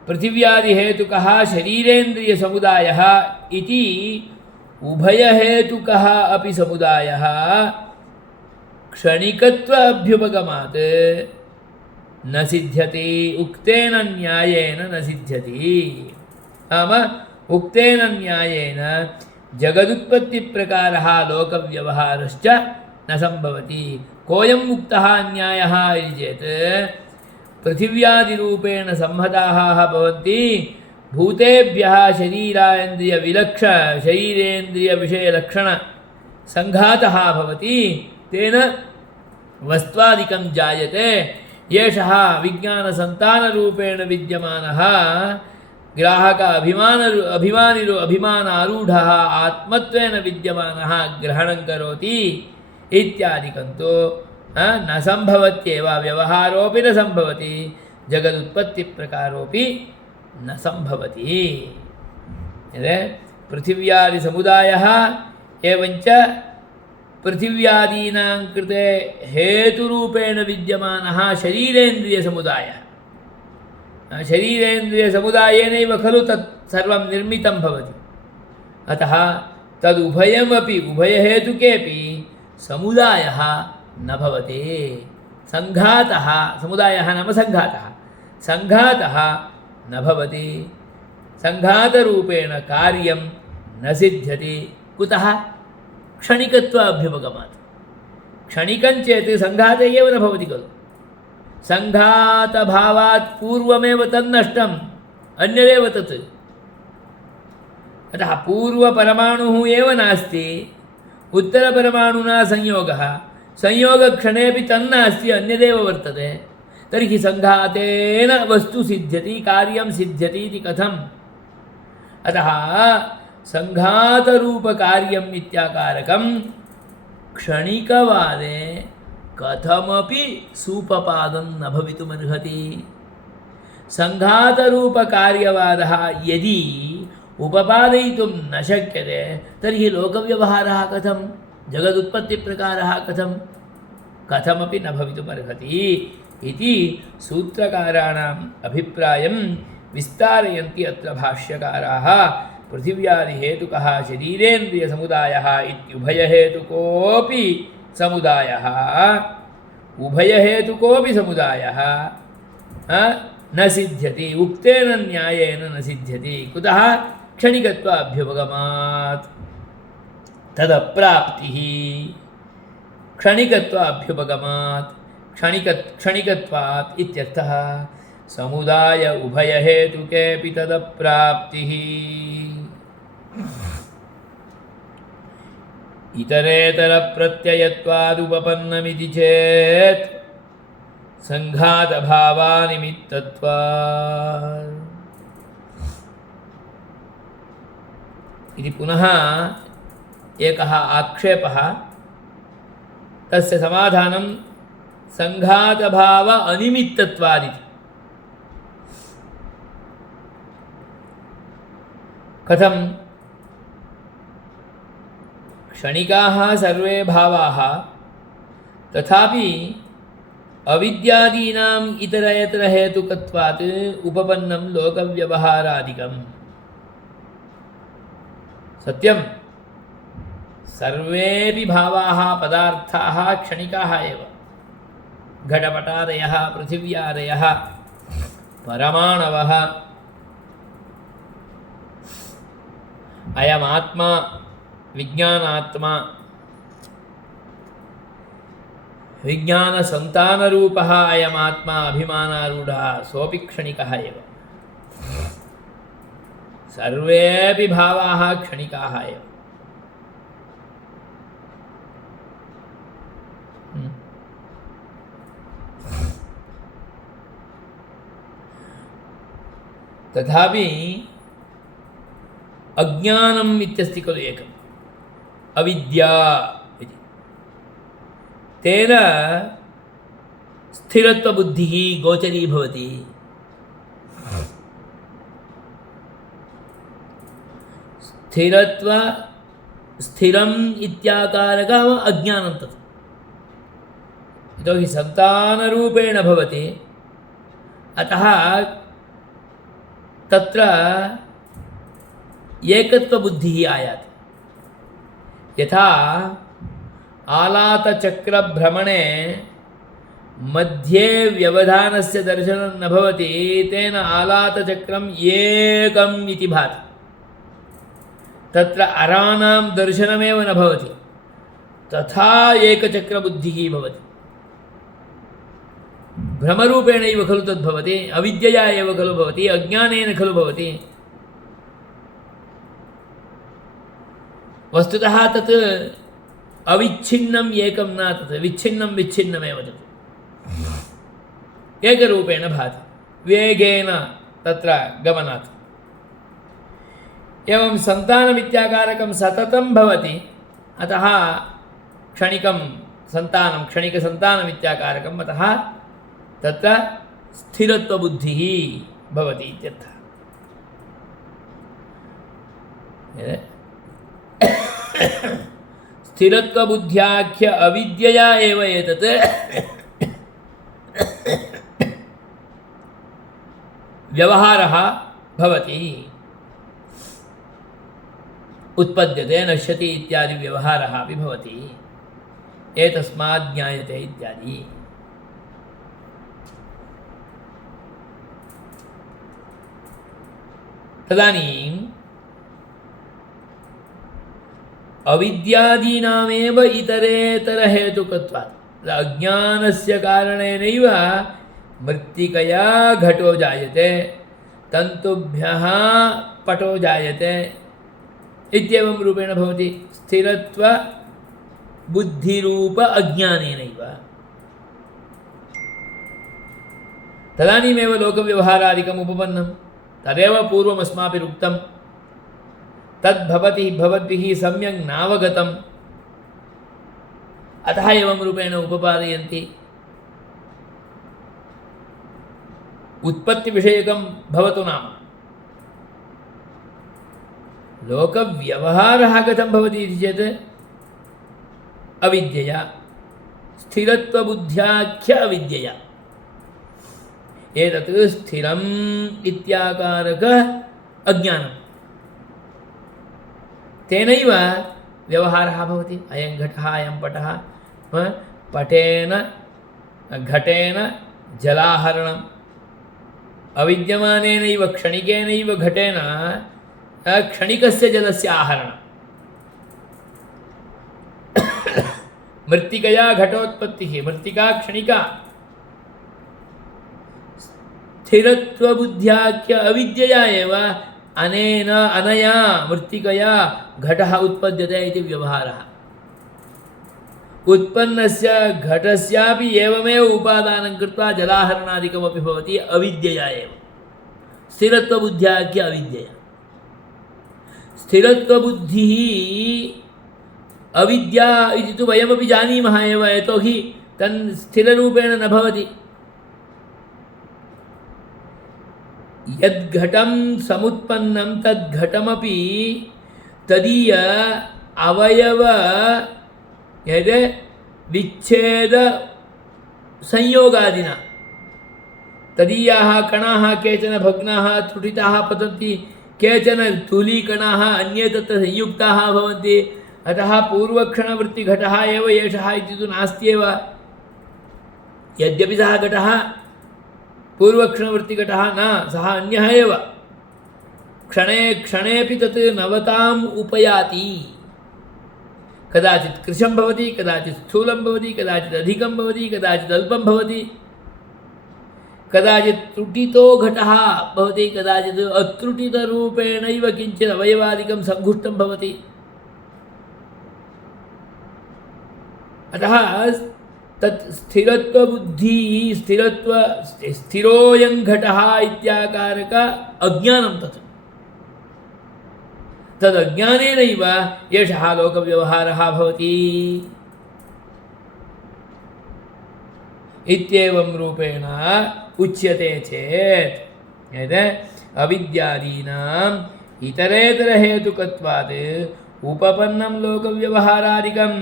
पृथिव्यादिहेतुकः शरीरेन्द्रियसमुदायः इति उभयहेतुकः अपि समुदायः क्षणिकत्व अभ्युपगमात् न सिद्ध्यति, उक्तेन न्यायेन न सिद्ध्यति। नाम उक्तेन न्यायेन जगदुत्पत्तिप्रकारः लोकव्यवहारश्च न संभवति। कोऽयम् उक्तः न्यायः इति चेत् पृथिव्यादिरूपेण संहताः भवन्ति, भूतेभ्यः शरीरेन्द्रियविषयलक्षणसङ्घातः भवति, तेन वस्त्वादिकं जायते। एषः विज्ञानसन्तानरूपेण विद्यमानः ग्राहक अभिमानारूढः आत्मत्वेन विद्यमानः ग्रहणं करोति इत्यादिकं तु न संभवत्येव। व्यवहारोऽपि न संभवति, जगदुत्पत्तिप्रकारोऽपि न संभवति। पृथिव्यादिसमुदायः एवञ्च पृथिव्यादीनां कृते हेतुरूपेण विद्यमानः शरीरेन्द्रियसमुदायः। शरीरेन्द्रियसमुदायेनैव खलु तत् सर्वं निर्मितं भवति। अतः तदुभयमपि उभयहेतुकेपि समुदायः न भवति। सङ्घातः, समुदायः नाम सङ्घातः, सङ्घातः न भवति। सङ्घातरूपेण कार्यं न सिद्ध्यति। कुतः? क्षणिकत्वाभ्युपगमात्। क्षणिकं चेत् सङ्घाते एव न भवति खलु। सङ्घातभावात् पूर्वमेव तन्नष्टम्, अन्यदेव तत्। अतः पूर्वपरमाणुः एव नास्ति, उत्तरपरमाणुना संयोगः, संयोगक्षणेपि तन्नास्ति, अन्यदेव वर्तते। तर्हि सङ्घातेन वस्तु सिद्ध्यति, कार्यं सिद्ध्यति इति कथम्? अतः सङ्घातरूपकार्यम् इत्याकारकं क्षणिकवादे कथमपि सूपपादं न भवितुमर्हति। सङ्घातरूपकार्यवादः यदि उपपादयितुं न शक्यते तर्हि लोकव्यवहारः कथं? जगदुत्पत्तिप्रकारः कथं? कथमपि न भवितुमर्हति इति सूत्रकाराणाम् अभिप्रायं विस्तारयन्ति अत्र भाष्यकाराः। पृथिव्यादिहेतुकः शरीरेन्द्रियसमुदायः इत्युभयहेतुकोऽपि समुदायः, उभयहेतुकोऽपि समुदायः न सिद्ध्यति, उक्तेन न्यायेन न सिद्ध्यति। कुतः? क्षणिकत्वाभ्युपगमात्। तदप्राप्तिः क्षणिकत्वाभ्युपगमात्, क्षणिकत्वात् इत्यर्थः। समुदाय उभयहेतुकेऽपि तदप्राप्तिः। इतरेतरप्रत्ययत्वादुपपन्नमिति चेत् सङ्घातभावानिमित्तत्वात् इति पुनः एकः आक्षेपः। तस्य समाधानं सङ्घातभाव अनिमित्तत्वादिति। कथं? क्षणिकाः सर्वे भावाः, तथापि अविद्यादीनाम् इतरेतरहेतुकत्वात् उपपन्नं लोकव्यवहारादिकम्। सत्यं, सर्वेऽपि भावाः पदार्थाः क्षणिकाः एव। घटपटादयः, पृथिव्यादयः, परमाणवः, अयमात्मा विज्ञानात्मा, विज्ञानसन्तानरूपः अयमात्मा अभिमानारूढः, सोऽपि क्षणिकः एव। सर्वेऽपि भावाः क्षणिकाः एव। तथापि अज्ञानम् इत्यस्ति खलु एकम्, अविद्या इति। तेन स्थिरत्वबुद्धिः गोचरी भवति। स्थिरम् इत्याकारकः अज्ञानं तत्। यतोहि सन्तानरूपेण भवति, अतः तत्र एकत्वबुद्धिः आयाति। यथा आलातचक्रभ्रमणे मध्ये व्यवधानस्य दर्शनं न भवति, तेन आलातचक्रम् एकम् इति भाति। तत्र अराणां दर्शनमेव न भवति। तथा एकचक्रबुद्धिः भवति। भ्रमरूपेणैव खलु तद्भवति, अविद्यया एव खलु भवति, अज्ञानेन खलु भवति। वस्तुतः तत् अविच्छिन्नम् एकं न, तत् विच्छिन्नं विच्छिन्नमेव तत् एकरूपेण भाति, वेगेन तत्र गमनात्। एवं सन्तानमित्याकारकं सततं भवति, अतः क्षणिकं सन्तानं, क्षणिकसन्तानमित्याकारकम्, अतः तत्र स्थिरत्वबुद्धिः भवति इत्यर्थः। स्थिरत्वबुद्ध्याख्य अविद्यया एव एतत् व्यवहारः भवति। उत्पद्यते नश्यति इत्यादि व्यवहारः अपि भवति एतस्मात् ज्ञायते इत्यादि। तदानीम् अविद्यादीनामेव इतरेतरहेतुकत्वात् अज्ञानस्य कारणेनैव मृत्तिकया घटो जायते तन्तुभ्यः पटो जायते इत्येवं रूपेण भवति स्थिरत्व बुद्धिरूप अज्ञानेनैव। तदानीमेव लोकव्यवहारादिकम् उपपन्नं तदेव पूर्वम् अस्माभिः उक्तं तद्भवति भवद्भिः सम्यक् नावगतम् अतः एवं रूपेण उपपादयन्ति। उत्पत्तिविषयकं भवतु नाम लोकव्यवहारः कथं भवति इति चेत् अविद्यया स्थिरत्वबुद्ध्याख्य अविद्यया एतत् स्थिरम् इत्याकारक अज्ञानं तेनैव व्यवहारः भवति। अयं घटः अयं पटः पटेन घटेन जलाहरणम् अविद्यमानेनैव क्षणिकेनैव घटेन क्षणिकस्य जलस्य आहरणम् मृत्तिकया घटोत्पत्तिः मृत्तिका क्षणिका स्थिरत्वबुद्ध्याख्य अविद्यया एव अनेन अनया मृत्तिकया घटः उत्पद्यते इति व्यवहारः। उत्पन्नस्य घटस्यापि एवमेव उपादानं कृत्वा जलाहरणादिकमपि भवति अविद्यया एव स्थिरत्वबुद्ध्याख्य अविद्यया। स्थिरत्वबुद्धिः अविद्या इति तु वयमपि जानीमः एव यतोहि तन् स्थिररूपेण न भवति। यद्घटं समुत्पन्नं तद्घटमपि तदीय अवयव यद् विच्छेद संयोगादिना तदीयाः कणाः केचन भग्नाः त्रुटिताः पतन्ति केचन स्थूलीकणाः अन्ये तत्र संयुक्ताः भवन्ति। अतः पूर्वक्षणवृत्तिघटः एव एषः इति तु नास्त्येव। यद्यपि सः घटः पूर्वक्षणवृत्तिघटः न सः अन्यः एव क्षणे क्षणेपि तत् नवताम् उपयाति। कदाचित् कृशं भवति कदाचित् स्थूलं भवति कदाचित् अधिकं भवति कदाचित् अल्पं भवति कदाचित् त्रुटितो घटः भवति कदाचित् अत्रुटितरूपेणैव किञ्चित् अवयवादिकं सङ्घुष्टं भवति। अतः तत् स्थिरत्वबुद्धिः स्थिरोऽयं घटः इत्याकारक अज्ञानं तत् तदज्ञानेनैव एषः लोकव्यवहारः भवति इत्येवं रूपेण उच्यते चेत् यद् अविद्यादीनाम् इतरेतरहेतुकत्वात् उपपन्नं लोकव्यवहारादिकम्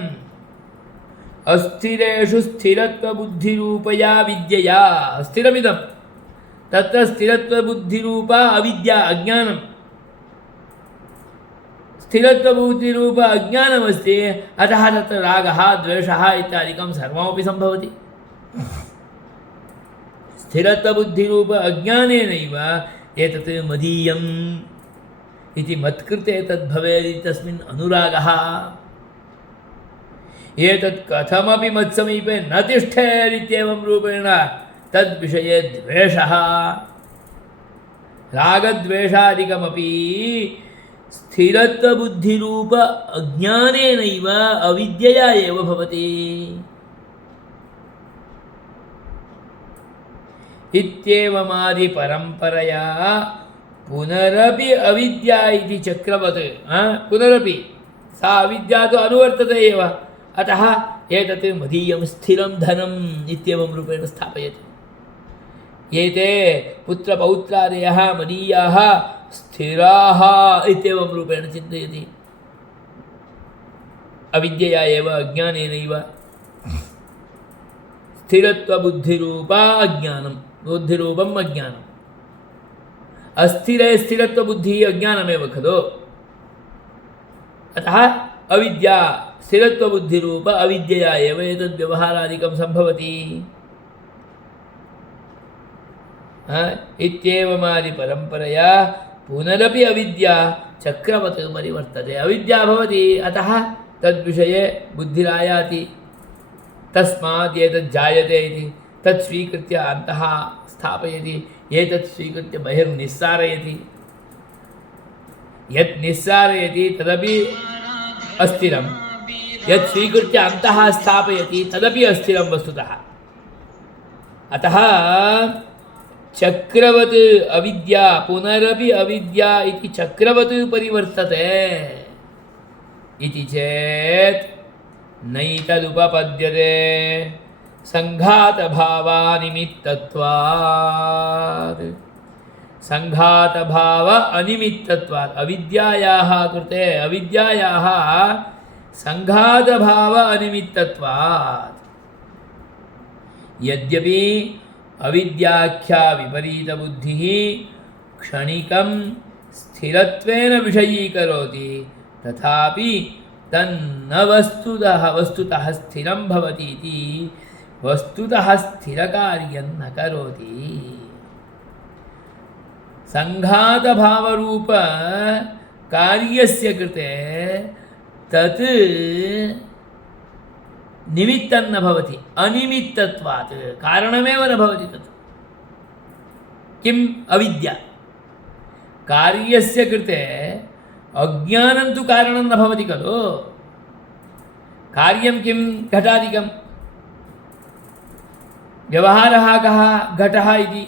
अस्थिरेषु स्थिरत्वबुद्धिरूपया विद्यया स्थिरमिदं तत्र स्थिरत्वबुद्धिरूपा अविद्या अज्ञानम् स्थिरत्वबुद्धिरूप अज्ञानमस्ति अतः तत्र रागः द्वेषः इत्यादिकं सर्वमपि सम्भवति। स्थिरत्वबुद्धिरूप अज्ञानेनैव एतत् मदीयम् इति मत्कृते तद्भवेत् तस्मिन् अनुरागः एतत् कथमपि मत्समीपे न तिष्ठेत् इत्येवं रूपेण तद्विषये द्वेषः रागद्वेषादिकमपि स्थिरत्वबुद्धिरूप अज्ञानेनैव अविद्यया एव भवति इत्येवमादिपरम्परया पुनरपि अविद्या इति चक्रवत् पुनरपि सा अविद्या तु अनुवर्तते एव अतः एतत् मदीयं स्थिरं धनम् इत्येवं रूपेण स्थापयति। एते पुत्रपौत्रादयः मदीयाः स्थिराः इत्येवं रूपेण चिन्तयति। अविद्यया एव अज्ञानेनैव स्थिरत्वबुद्धिरूपा अज्ञानं बुद्धिरूपम् अज्ञानम् अस्थिरे स्थिरत्वबुद्धिः अज्ञानमेव खलु अतः अविद्या स्थिरत्वबुद्धिरूप अविद्यया एव एतद् व्यवहारादिकं सम्भवति इत्येवमादिपरम्परया पुनरपि अविद्या चक्रवत् परिवर्तते। अविद्या भवति, अतः तद्विषये बुद्धिरायाति, तस्मात् एतत् जायते इति तत् स्वीकृत्य अन्तः स्थापयति, एतत् स्वीकृत्य बहिर्निस्सारयति। यत् निस्सारयति तदपि अस्थिरं, यत् स्वीकृत्य अन्तः स्थापयति तदपि अस्थिरं वस्तुतः। अतः चक्रवत् अविद्या पुनरपि अविद्या इति चक्रवत् परिवर्तते इति चेत् नैतदुपपद्यते संघातभावानिमित्तत्वात्। संघातभाव अनिमित्तत्वात् अविद्यायाः कृते अविद्यायाः संघातभाव अनिमित्तत्वात्। यद्यपि अविद्याख्या विपरीतबुद्धिः क्षणिकं स्थिरत्वेन विषयीकरोति, तथापि तन्न वस्तुतः स्थिरं भवति इति वस्तुतः स्थिरकार्यं न करोति। संघातभावरूप कार्यस्य कृते तत् निमित्तं न भवति, अनिमित्तत्वात्। कारणमेव न भवति तत्। किम्? अविद्या। कार्यस्य कृते अज्ञानं तु कारणं न भवति खलु। कार्यं किं? घटादिकं। व्यवहारः कः? घटः इति।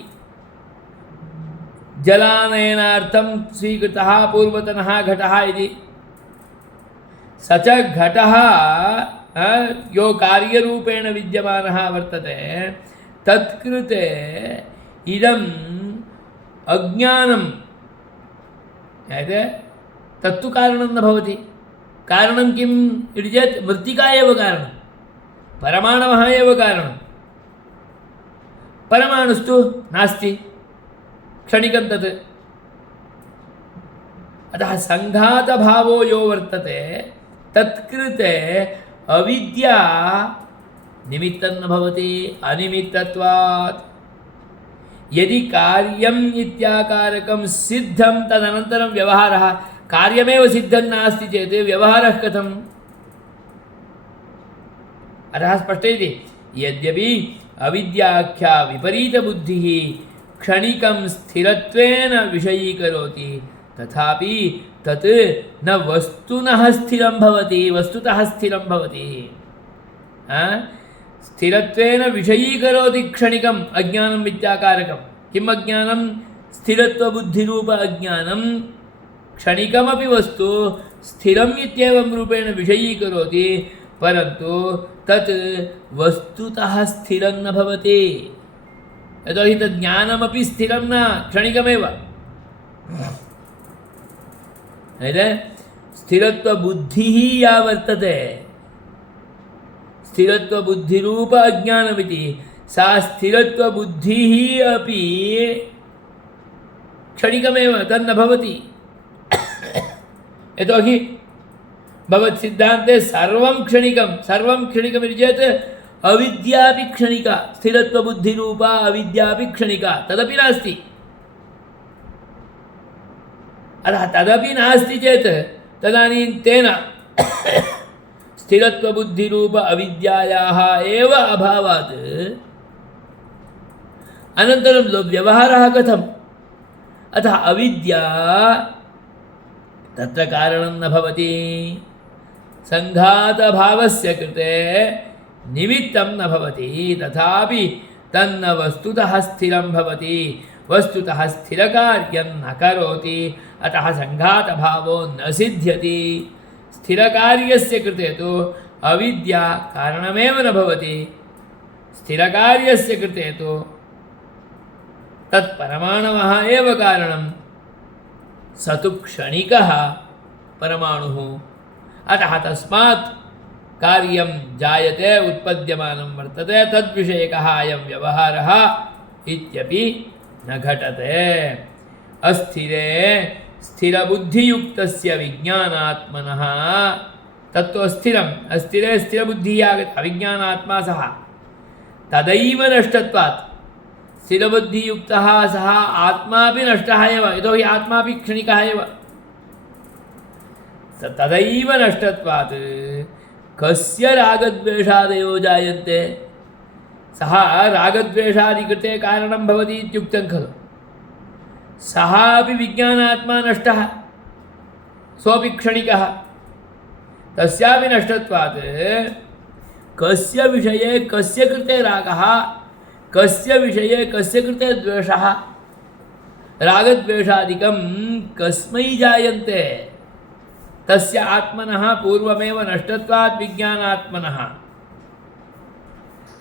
जलानयनार्थं स्वीकृतः पूर्वतनः घटः इति। स च घटः यो कार्यरूपेण विद्यमानः वर्तते, तत्कृते इदम् अज्ञानं तत्तु कारणं न भवति। कारणं किम् इति चेत् मृत्तिका एव कारणं, परमाणवः एव कारणं। परमाणुस्तु नास्ति, क्षणिकं तत्। अतः संघातभावो यो वर्तते तत्कृते अविद्या निमित्तं न भवति, अनिमित्तत्वात्। यदि कार्यम् इत्याकारकं सिद्धं तदनन्तरं व्यवहारः, कार्यमेव सिद्धं नास्ति चेत् व्यवहारः कथम्? अतः स्पष्टयति, यद्यपि अविद्याख्या विपरीतबुद्धिः क्षणिकं स्थिरत्वेन विषयीकरोति, तथापि तत् न वस्तुनः स्थिरं भवति, वस्तुतः स्थिरं भवति। स्थिरत्वेन विषयीकरोति क्षणिकम् अज्ञानं विद्याकारकं। किम् अज्ञानं? स्थिरत्वबुद्धिरूप अज्ञानं। क्षणिकमपि वस्तु स्थिरम् इत्येवं रूपेण विषयीकरोति, परन्तु तत् वस्तुतः स्थिरं न भवति। यतोहि तद् ज्ञानमपि स्थिरं न, क्षणिकमेव। स्थिरत्वबुद्धिः या वर्तते, स्थिरत्वबुद्धिरूप अज्ञानमिति, सा स्थिरत्वबुद्धिः अपि क्षणिकमेव, तन्न भवति। यतोहि भवत्सिद्धान्ते सर्वं क्षणिकं, सर्वं क्षणिकमिति चेत् अविद्यापि क्षणिका, स्थिरत्वबुद्धिरूपा अविद्यापि क्षणिका, तदपि नास्ति। अतः तदपि नास्ति चेत् तदानीं तेन स्थिरत्वबुद्धिरूप अविद्यायाः एव अभावात् अनन्तरं व्यवहारः कथम्? अतः अविद्या तत्र कारणं न भवति। संघातभावस्य कृते निमित्तं न भवति, तथापि तन्न वस्तुतः स्थिरं भवति, वस्तुतः स्थिरकार्यं न करोति। अतः संघातभावो न सिद्ध्यति। स्थिरकार्यस्य कृते तु अविद्या कारणमेव न भवति। स्थिरकार्यस्य कृते तु तत्परमाणवः एव कारणं। स तु क्षणिकः परमाणुः। अतः तस्मात् कार्यं जायते, उत्पद्यमानं वर्तते, तद्विषयकः अयं व्यवहारः इत्यपि न घटते। अस्थिरे स्थिरबुद्धियुक्तस्य विज्ञानात्मनः तत्तु अस्थिरम् अस्थिरे स्थिरबुद्धिः आगता अविज्ञानात्मा सः तदैव नष्टत्वात् स्थिरबुद्धियुक्तः सः आत्मापि नष्टः एव यतोहि आत्मापि क्षणिकः एव तदैव नष्टत्वात् कस्य रागद्वेषादयो जायन्ते सः रागद्वेषादिकृते कारणं भवति इत्युक्तं खलु सः अपि विज्ञानात्मा नष्टः सोऽपि क्षणिकः तस्यापि नष्टत्वात् कस्य विषये कस्य कृते रागः कस्य विषये कस्य कृते द्वेषः रागद्वेषादिकं कस्मै जायन्ते तस्य आत्मनः पूर्वमेव नष्टत्वात् विज्ञानात्मनः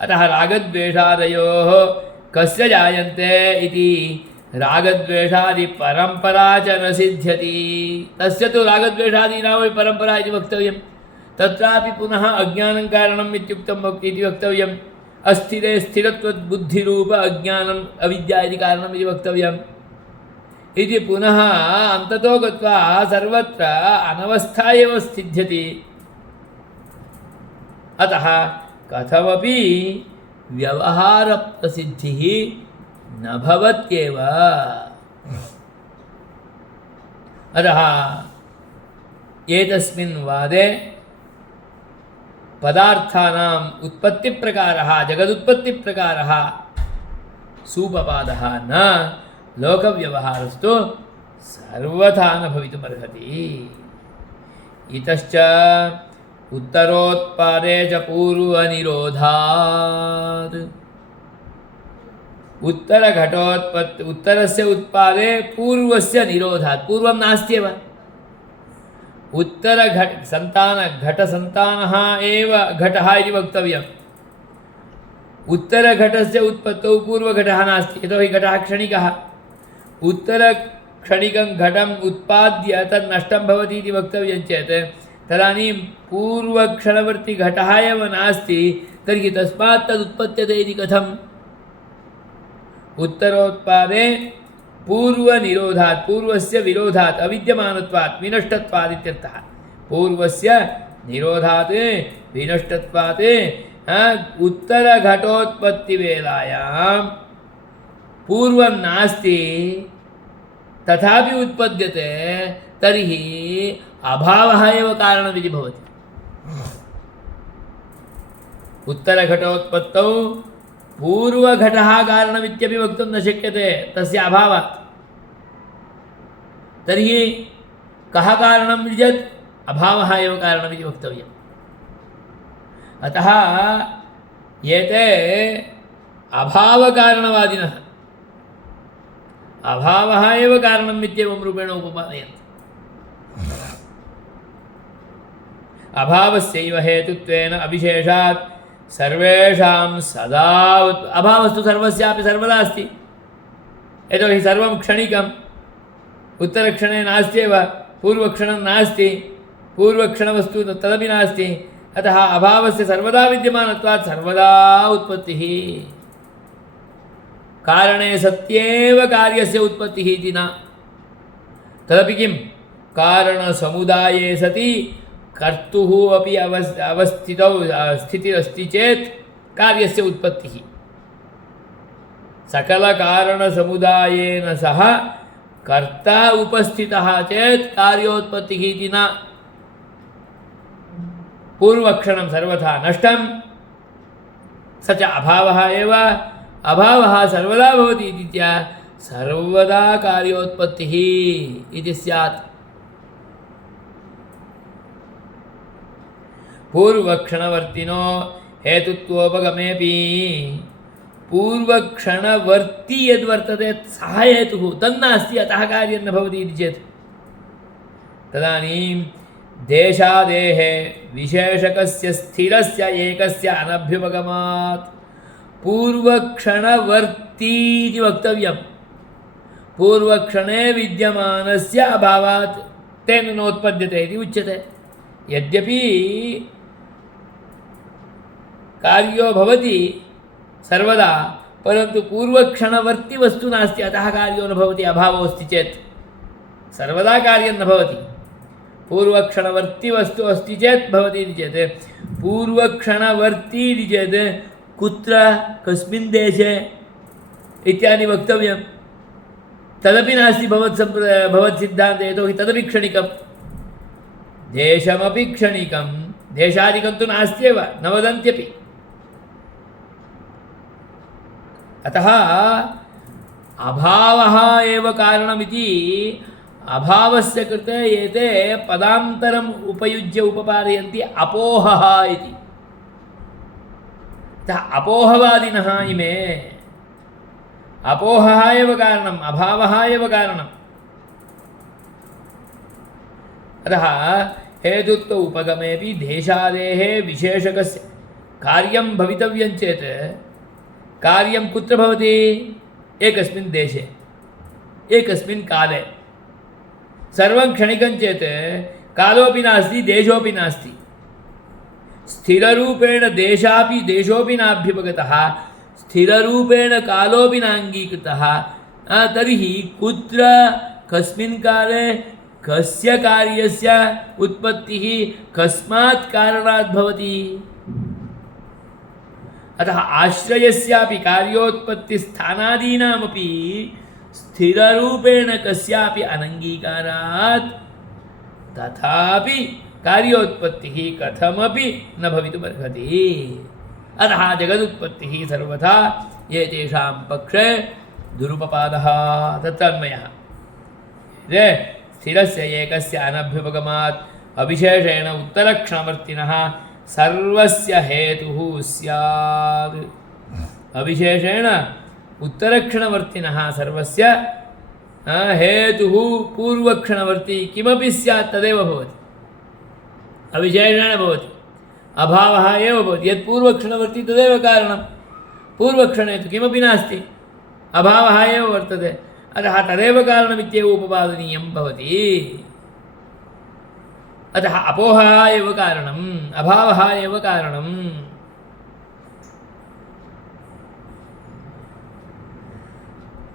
अतः रागद्वेषादयोः कस्य जायन्ते इति रागद्वेषादि परंपरा च न सिद्ध्यति तस्य तु रागद्वेषादीनामपि परंपरा इति वक्तव्यं तत्रापि पुनः अज्ञानं कारणम् इति वक्तव्यम् अस्थिरे स्थिरत्वद्बुद्धिरूप अज्ञानम् अविद्या इति कारणम् इति वक्तव्यम् इति पुनः अन्ततो गत्वा सर्वत्र अनवस्था एव सिद्ध्यति अतः कथमपि व्यवहारप्रसिद्धिः न भवत्येव अतः एतस्मिन् वादे पदार्थानाम् उत्पत्तिप्रकारः जगदुत्पत्तिप्रकारः सूपपादः न लोकव्यवहारस्तु सर्वथा न भवितुमर्हति इतश्च उत्तरोत्पादे च पूर्वनिरोधात् उत्तरस्य उत्पादे पूर्वस्य निरोधात् पूर्वं नास्त्येव घटसन्तानः एव घटः इति वक्तव्यम् उत्तरघटस्य उत्पत्तौ पूर्वघटः नास्ति यतोहि घटः क्षणिकः उत्तरक्षणिकं घटम् उत्पाद्य तद् नष्टं भवति इति वक्तव्यं चेत् तदानीं पूर्वक्षणवर्ती घटः एव नास्ति तर्हि तस्मात् तदुत्पद्यते इति कथम् उत्तरोत्पादे पूर्वनिरोधात् पूर्वस्य विरोधात् अविद्यमानत्वात् विनष्टत्वात् इत्यर्थः पूर्वस्य निरोधात् विनष्टत्वात् उत्तरघटोत्पत्तिवेलायां पूर्वं नास्ति तथापि उत्पद्यते तर्हि अभावः एव कारणमिति भवति उत्तरघटोत्पत्तौ पूर्वघटः कारणमित्यपि वक्तुं न शक्यते तस्य अभावात् तर्हि कः कारणम् इति चेत् अभावः एव कारणमिति वक्तव्यम् अतः एते अभावकारणवादिनः अभावः एव कारणम् इत्येवं रूपेण उपपादयन्ति अभावस्यैव हेतुत्वेन अविशेषात् सर्वेषां सदा अभावस्तु सर्वस्यापि सर्वदा अस्ति यतोहि सर्वं क्षणिकम् उत्तरक्षणे नास्त्येव पूर्वक्षणं नास्ति पूर्वक्षणवस्तु तदपि नास्ति अतः अभावस्य सर्वदा विद्यमानत्वात् सर्वदा उत्पत्तिः कारणे सत्येव कार्यस्य उत्पत्तिः इति न तदपि किं कारणसमुदाये सति कर्तुः अपि स्थितिरस्ति चेत् कार्यस्य उत्पत्तिः सकलकारणसमुदायेन सह कर्ता उपस्थितः चेत् कार्योत्पत्तिः इति न पूर्वक्षणं सर्वथा नष्टं स च अभावः एव अभावः सर्वदा भवति इति च सर्वदा कार्योत्पत्तिः इति स्यात् पूर्वक्षणवर्तिनो हेतुत्वोपगमेपि पूर्वक्षणवर्ती यद्वर्तते सः हेतुः तन्नास्ति अतः कार्यं न भवति इति चेत् तदानीं देशादेः विशेषकस्य स्थिरस्य एकस्य अनभ्युपगमात् पूर्वक्षणवर्ती इति वक्तव्यं पूर्वक्षणे विद्यमानस्य अभावात् तेन नोत्पद्यते इति उच्यते यद्यपि कार्यो भवति सर्वदा परन्तु पूर्वक्षणवर्ती वस्तु नास्ति अतः कार्यो न भवति अभावो अस्ति चेत् सर्वदा कार्यं न भवति। पूर्वक्षणवर्ती वस्तु अस्ति चेत् भवति इति चेत् पूर्वक्षणवर्ती इति चेत् कुत्र कस्मिन् देशे इत्यादि वक्तव्यं। तदपि नास्ति भवत्सिद्धान्ते, यतोहि तदपि क्षणिकं। देशमपि क्षणिकं, देशादिकं तु नास्त्येव, न वदन्त्यपि। अतः अभावः एव कारणमिति अभावस्य कृते एते पदान्तरम् उपयुज्य उपपादयन्ति अपोहः इति। अतः अपोहवादिनः इमे, अपोहः एव कारणम्, अभावः एव कारणम्। अतः हेतुत्व उपगमेपि देशादेः विशेषकस्य कार्यं भवितव्यं चेत् कार्यं कुत्र भवति? एकस्मिन् देशे, एकस्मिन् काले। सर्वं क्षणिकं चेत् कालोपि नास्ति, देशोपि नास्ति। स्थिररूपेण देशापि देशोपि नाभ्युपगतः, स्थिररूपेण कालोपि नाङ्गीकृतः। तर्हि कुत्र कस्मिन् काले कस्य कार्यस्य उत्पत्तिः कस्मात् कारणात् भवति? अतः आश्रयस्यापि कार्योत्पत्तिस्थानादीनामपि स्थिररूपेण कस्यापि अनङ्गीकारात् तथापि कार्योत्पत्तिः कथमपि न भवितुमर्हति। अतः जगदुत्पत्तिः सर्वथा एतेषां पक्षे दुरुपपादः। तत्तन्मयः स्थिरस्य एकस्य अनभ्युपगमात् अविशेषेण उत्तरक्षणवर्तिनः सर्वस्य हेतुः स्यात्। अविशेषेण उत्तरक्षणवर्तिनः सर्वस्य हेतुः पूर्वक्षणवर्ती किमपि स्यात् तदेव भवति, अविशेषेण भवति। अभावः एव भवति। यत् पूर्वक्षणवर्ती तदेव कारणं। पूर्वक्षणे तु किमपि नास्ति, अभावः एव वर्तते। अतः तदेव कारणमित्येव उपपादनीयं भवति। अतः अपोहः एव कारणम्, अभावः एव कारणम्।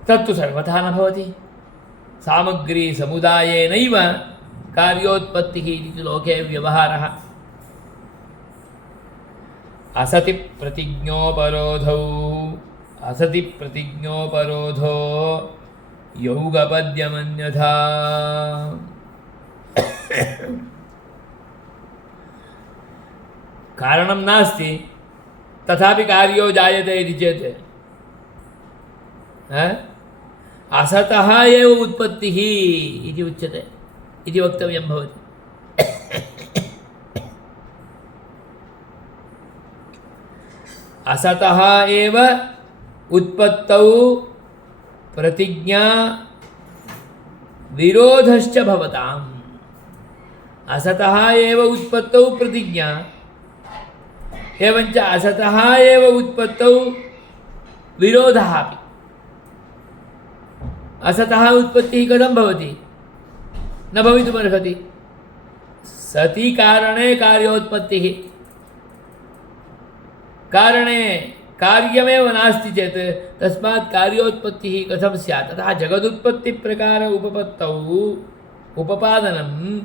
तत्तु सर्वथा न भवति। सामग्रीसमुदायेनैव कार्योत्पत्तिः इति लोके व्यवहारः। असति प्रतिज्ञोपरोधौ, असति प्रतिज्ञोपरोधो यौगपद्यमन्यथा। कारणं नास्ति तथापि कार्यो जायते इति चेत् असतः एव उत्पत्तिः इति उच्यते, इति वक्तव्यं भवति। असतः एव उत्पत्तौ प्रतिज्ञा विरोधश्च भवताम्। असतः एव उत्पत्तौ प्रतिज्ञा, एवञ्च असतः एव उत्पत्तौ विरोधः अपि। असतः उत्पत्तिः कथं भवति? न भवितुमर्हति। सति कारणे कार्योत्पत्तिः, कारणे कार्यमेव नास्ति चेत् तस्मात् कार्योत्पत्तिः कथं स्यात्? अतः जगदुत्पत्तिप्रकार उपपत्तौ उपपादनं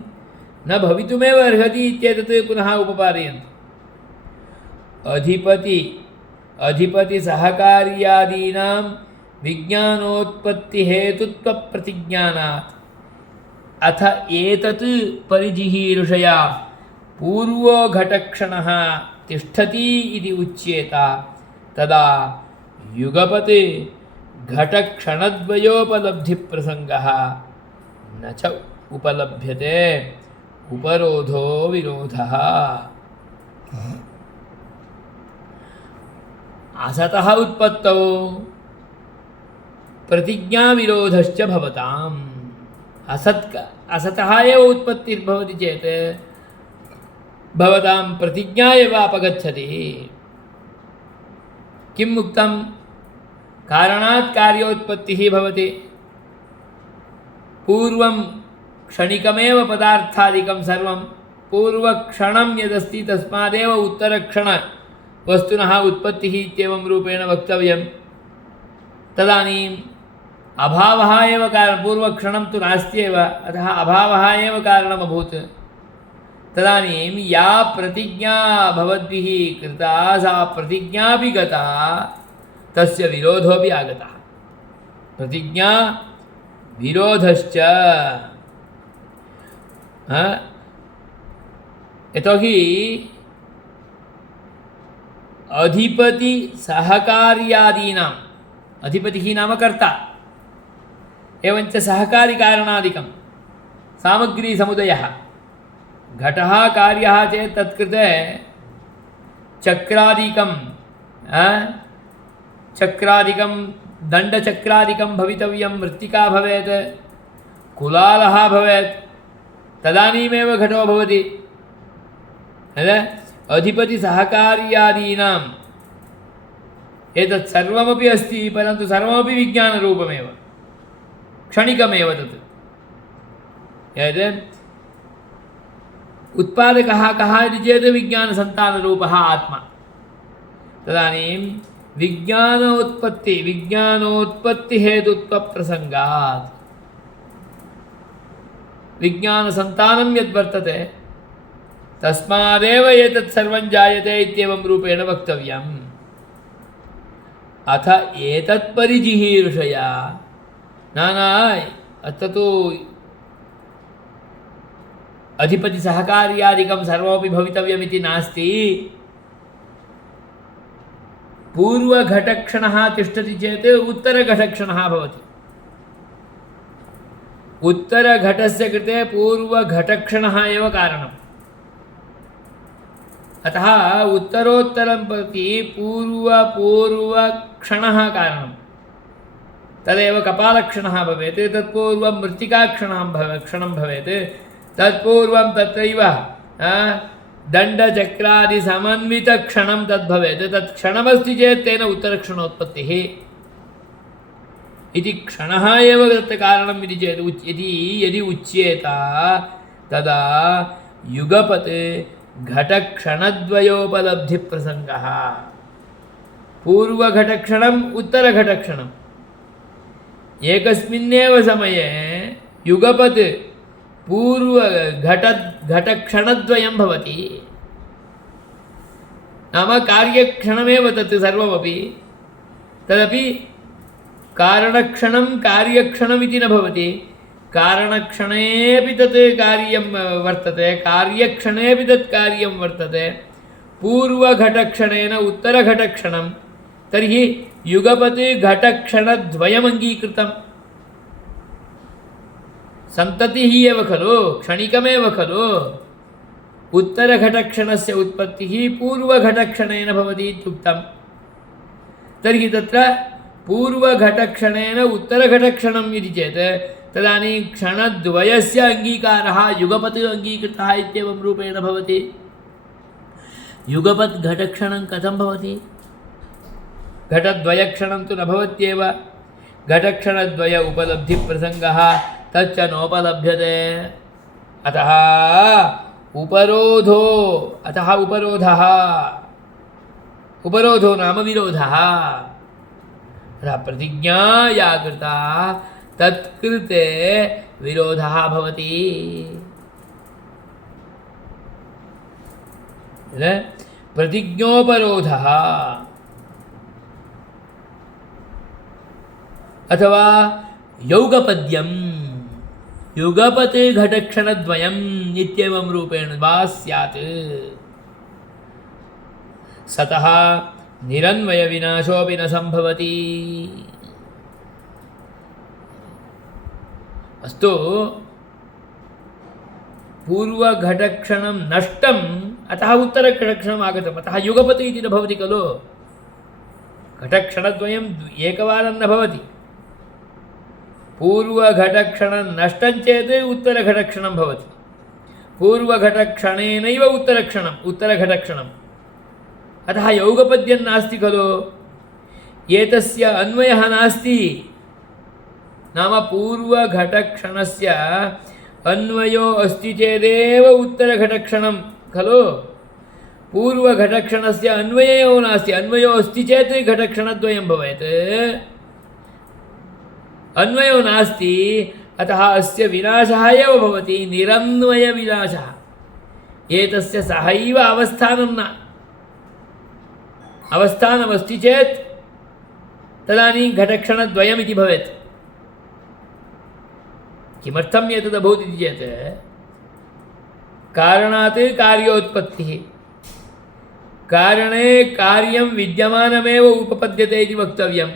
न भवितुमेव अर्हति इत्येतत् पुनः उपपादयन्ति। अधिपतिसहकार्यादीनां विज्ञानोत्पत्तिहेतुत्वप्रतिज्ञानात् अथ एतत् परिजिहीर्षया पूर्वो घटक्षणः तिष्ठति इति उच्येत, तदा युगपत् घटक्षणद्वयोपलब्धिप्रसङ्गः न च उपलभ्यते, उपरोधो विरोधः। असतः उत्पत्तौ प्रतिज्ञाविरोधश्च भवताम्। असतः एव उत्पत्तिर्भवति चेत् भवतां प्रतिज्ञा एव अपगच्छति। किम् उक्तं? कारणात् कार्योत्पत्तिः भवति। पूर्वं क्षणिकमेव पदार्थादिकं सर्वं पूर्वक्षणं यदस्ति तस्मादेव उत्तरक्षणवस्तुनः उत्पत्तिः इत्येवं रूपेण वक्तव्यं। तदानीं अभावः एव कारणं, पूर्वक्षणं तु नास्त्येव, अतः अभावः एव कारणमभूत्। तदानीं या प्रतिज्ञा भवद्भिः कृता सा प्रतिज्ञापि गता, तस्य विरोधोऽपि आगतः। प्रतिज्ञा विरोधश्च, यतोहि अधिपति सहकार्यादीनाम्, अधिपतिः नाम कर्ता, एवञ्च सहकारिकारणादिकं सामग्रीसमुदयः, घटः कार्यः चेत् तत्कृते चक्रादिकं दण्डचक्रादिकं भवितव्यं, मृत्तिका भवेत्, कुलालः भवेत्, तदानीमेव घटो भवति। अधिपतिसहकार्यादीनाम् एतत् सर्वमपि अस्ति, परन्तु सर्वमपि विज्ञानरूपमेव, क्षणिकमेव तत्। यत् उत्पादकः कः इति चेत् विज्ञानसन्तानरूपः आत्मा। तदानीं विज्ञानोत्पत्तिहेतुत्वप्रसङ्गात् विज्ञानसन्तानं यद्वर्तते तस्मादेव एतत् सर्वं जायते इत्येवं रूपेण वक्तव्यम्। अथ एतत् परिजिहीर्षया न अत्र तु अधिपतिसहकार्यादिकं सर्वमपि भवितव्यमिति नास्ति। पूर्वघटक्षणः तिष्ठति चेत् उत्तरघटक्षणः भवति। उत्तरघटस्य कृते पूर्वघटक्षणः एव कारणम्। अतः उत्तरोत्तरं प्रति पूर्वक्षणः कारणं। तदेव कपालक्षणः भवेत्, तत्पूर्वं मृत्तिकाक्षणं भवेत्, तत्पूर्वं तत्रैव दण्डचक्रादिसमन्वितक्षणं तद्भवेत्। तत् क्षणमस्ति चेत् तेन उत्तरक्षणोत्पत्तिः इति क्षणः एव तत्र कारणम् इति चेत् यदि उच्येत तदा युगपत् घटक्षणद्वयोपलब्धिप्रसङ्गः। पूर्वघटक्षणम् उत्तरघटक्षणम् एकस्मिन्नेव समये युगपत् घटक्षणद्वयं भवति। नाम कार्यक्षणमेव तत् सर्वमपि, तदपि कारणक्षणं कार्यक्षणमिति न भवति। कारणक्षणेऽपि तत् कार्यं वर्तते, कार्यक्षणेऽपि तत् कार्यं वर्तते। पूर्वघटक्षणेन उत्तरघटक्षणं, तर्हि युगपत् घटक्षणद्वयम् अङ्गीकृतम्। सन्ततिः एव खलु, क्षणिकमेव खलु। उत्तरघटक्षणस्य उत्पत्तिः पूर्वघटक्षणेन भवति इत्युक्तम्। तर्हि तत्र पूर्वघटक्षणेन उत्तरघटक्षणम् इति चेत् तदानीं क्षणद्वयस्य अङ्गीकारः युगपत् अङ्गीकृतः इत्येवं रूपेण भवति। युगपत् घटक्षणं कथं भवति? घटद्वयक्षणं तु न भवत्येव। घटक्षणद्वय उपलब्धिप्रसङ्गः तच्च नोपलभ्यते। अतः उपरोधो नाम विरोधः। अतः प्रतिज्ञा या कृता तत्कृते विरोधः भवति। प्रतिज्ञोपरोधः अथवा यौगपद्यं युगपत् घटक्षणद्वयम् इत्येवं रूपेण वा स्यात्। सतः निरन्वयविनाशोऽपि न सम्भवति। अस्तु, पूर्वघटक्षणं नष्टम्, अतः उत्तरघटक्षणम् आगतम्, अतः युगपत् इति न भवति खलु। घटक्षणद्वयम् एकवारं न भवति। पूर्वघटक्षणं नष्टं चेत् उत्तरघटक्षणं भवति। पूर्वघटक्षणेनैव उत्तरघटक्षणम्। अतः यौगपद्यं नास्ति खलु। एतस्य अन्वयः नास्ति। नाम पूर्वघटक्षणस्य अन्वयो अस्ति चेदेव उत्तरघटक्षणं खलु। पूर्वघटक्षणस्य अन्वयो नास्ति। अन्वयो अस्ति चेत् घटक्षणद्वयं भवेत्। अन्वयो नास्ति, अतः अस्य विनाशः एव भवति, निरन्वयविनाशः। एतस्य सहैव अवस्थानं न, अवस्थानमस्ति चेत् तदानीं घटक्षणद्वयमिति भवेत्। किमर्थम् एतदभूत् इति चेत् कारणात् कार्योत्पत्तिः, कारणे कार्यं विद्यमानमेव उपपद्यते इति वक्तव्यं।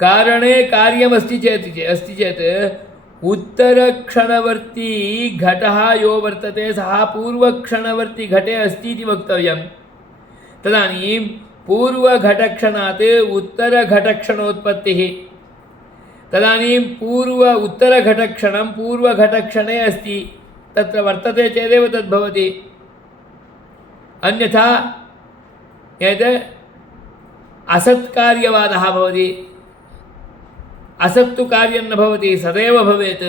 कारणे कार्यमस्ति चेत् उत्तरक्षणवर्ती घटः यो वर्तते सः पूर्वक्षणवर्ती घटे अस्ति इति वक्तव्यं। तदानीं पूर्वघटक्षणात् उत्तरघटक्षणोत्पत्तिः, तदानीं उत्तरघटक्षणं पूर्वघटक्षणे अस्ति, तत्र वर्तते चेदेव तद्भवति। अन्यथा यत् असत्कार्यवादः भवति, असत्तु कार्यं न भवति, सदैव भवेत्।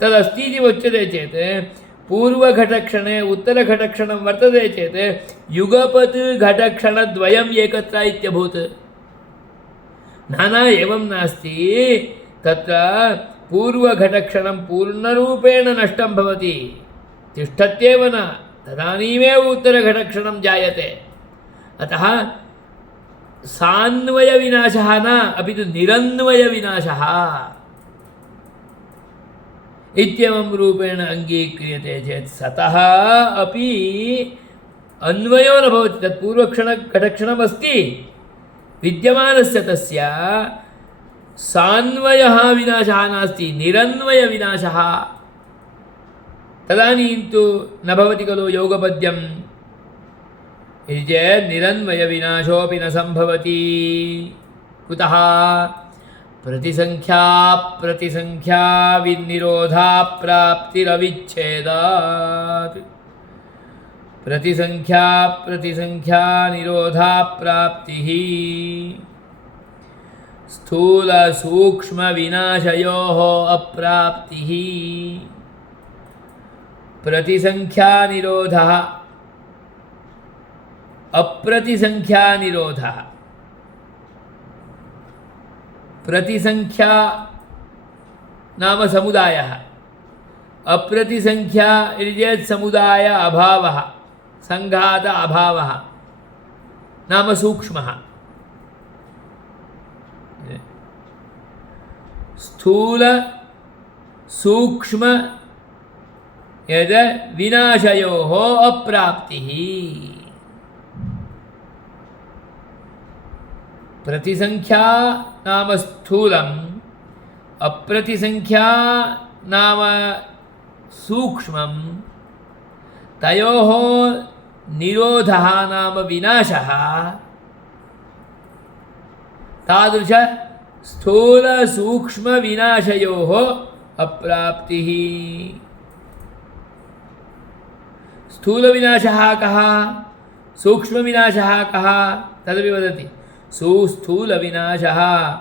तदस्ति इति उच्यते चेत् पूर्वघटक्षणे उत्तरघटक्षणं वर्तते चेत् युगपत् घटक्षणद्वयम् एकत्र इत्यभूत्। न एवं नास्ति, तत्र पूर्वघटक्षणं पूर्णरूपेण नष्टं भवति, तिष्ठत्येव न, तदानीमेव उत्तरघटक्षणं जायते। अतः सान्वयविनाशः न, अपि तु निरन्वयविनाशः इत्येवं रूपेण अङ्गीक्रियते चेत् सतः अपि अन्वयो न भवति। तत् पूर्वक्षणघटक्षणमस्ति विद्यमानस्य, तस्य सान्वयः विनाशः नास्ति, निरन्वयविनाशः। तदानीं तु न भवति खलु योगपद्यम् इति चेत् निरन्वयविनाशोऽपि न सम्भवति। कुतः? प्रतिसंख्या विनिरोधाप्राप्तिरविच्छेदात्, प्रतिसंख्या निरोधाप्राप्तिः स्थूल सूक्ष्म विनाशयोः अप्राप्तिः। प्रतिसंख्या निरोधः, अप्रतिसंख्या निरोधः। प्रतिसंख्या नाम समुदायः, अप्रतिसंख्या इति चेत् समुदाय अभावः, संघात अभावः नाम सूक्ष्मः। स्थूल सूक्ष्म यद् विनाशयोः अप्राप्तिः। प्रतिसंख्या नाम स्थूलम्, अप्रतिसंख्या नाम सूक्ष्मं, तयोः निरोधः नाम विनाशः। तादृश स्थूल सूक्ष्म विनाशयोः अप्राप्तिः। स्थूल विनाशः कः, सूक्ष्म विनाशः कः, तदपि वदति। सुस्थूल विनाशः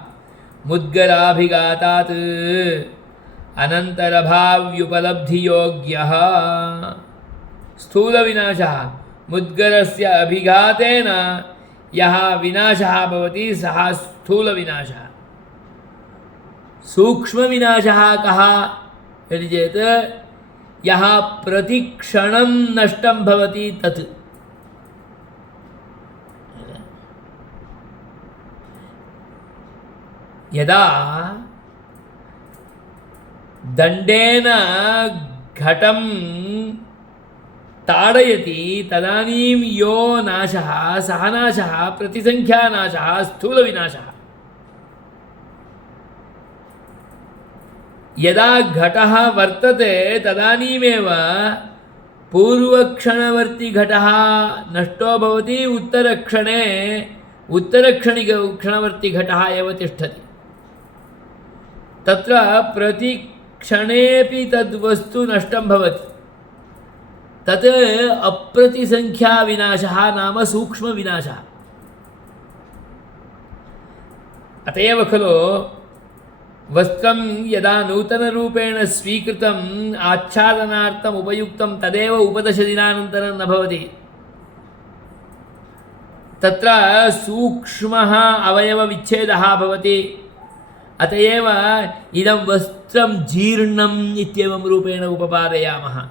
मुद्गराभिघातात् अनन्तरभाव्युपलब्धियोग्यः। स्थूल विनाशः मुद्गरस्य अभिघातेन यः विनाशः भवति सः स्थूल विनाशः। सूक्ष्म विनाशः कः इति चेत् यः प्रतिक्षणं नष्टं भवति तत्। यदा दण्डेन घटं ताडयति तदानीं यो नाशः सः नाशः प्रतिसंख्यानाशः स्थूलविनाशः। यदा घटः वर्तते तदानीमेव पूर्वक्षणवर्ती घटः नष्टो भवति, उत्तरक्षणवर्ती घटः एव तिष्ठति। तत्र प्रतिक्षणेपि तद्वस्तु नष्टं भवति। तत् अप्रतिसंख्याविनाशः नाम सूक्ष्मविनाशः। अत एव खलु वस्त्रं यदा नूतनरूपेण स्वीकृतम् आच्छादनार्थम् उपयुक्तं तदेव उपदशदिनानन्तरं न भवति। तत्र सूक्ष्मः अवयवविच्छेदः भवति। अत एव इदं वस्त्रं जीर्णम् इत्येवं रूपेण उपपादयामः।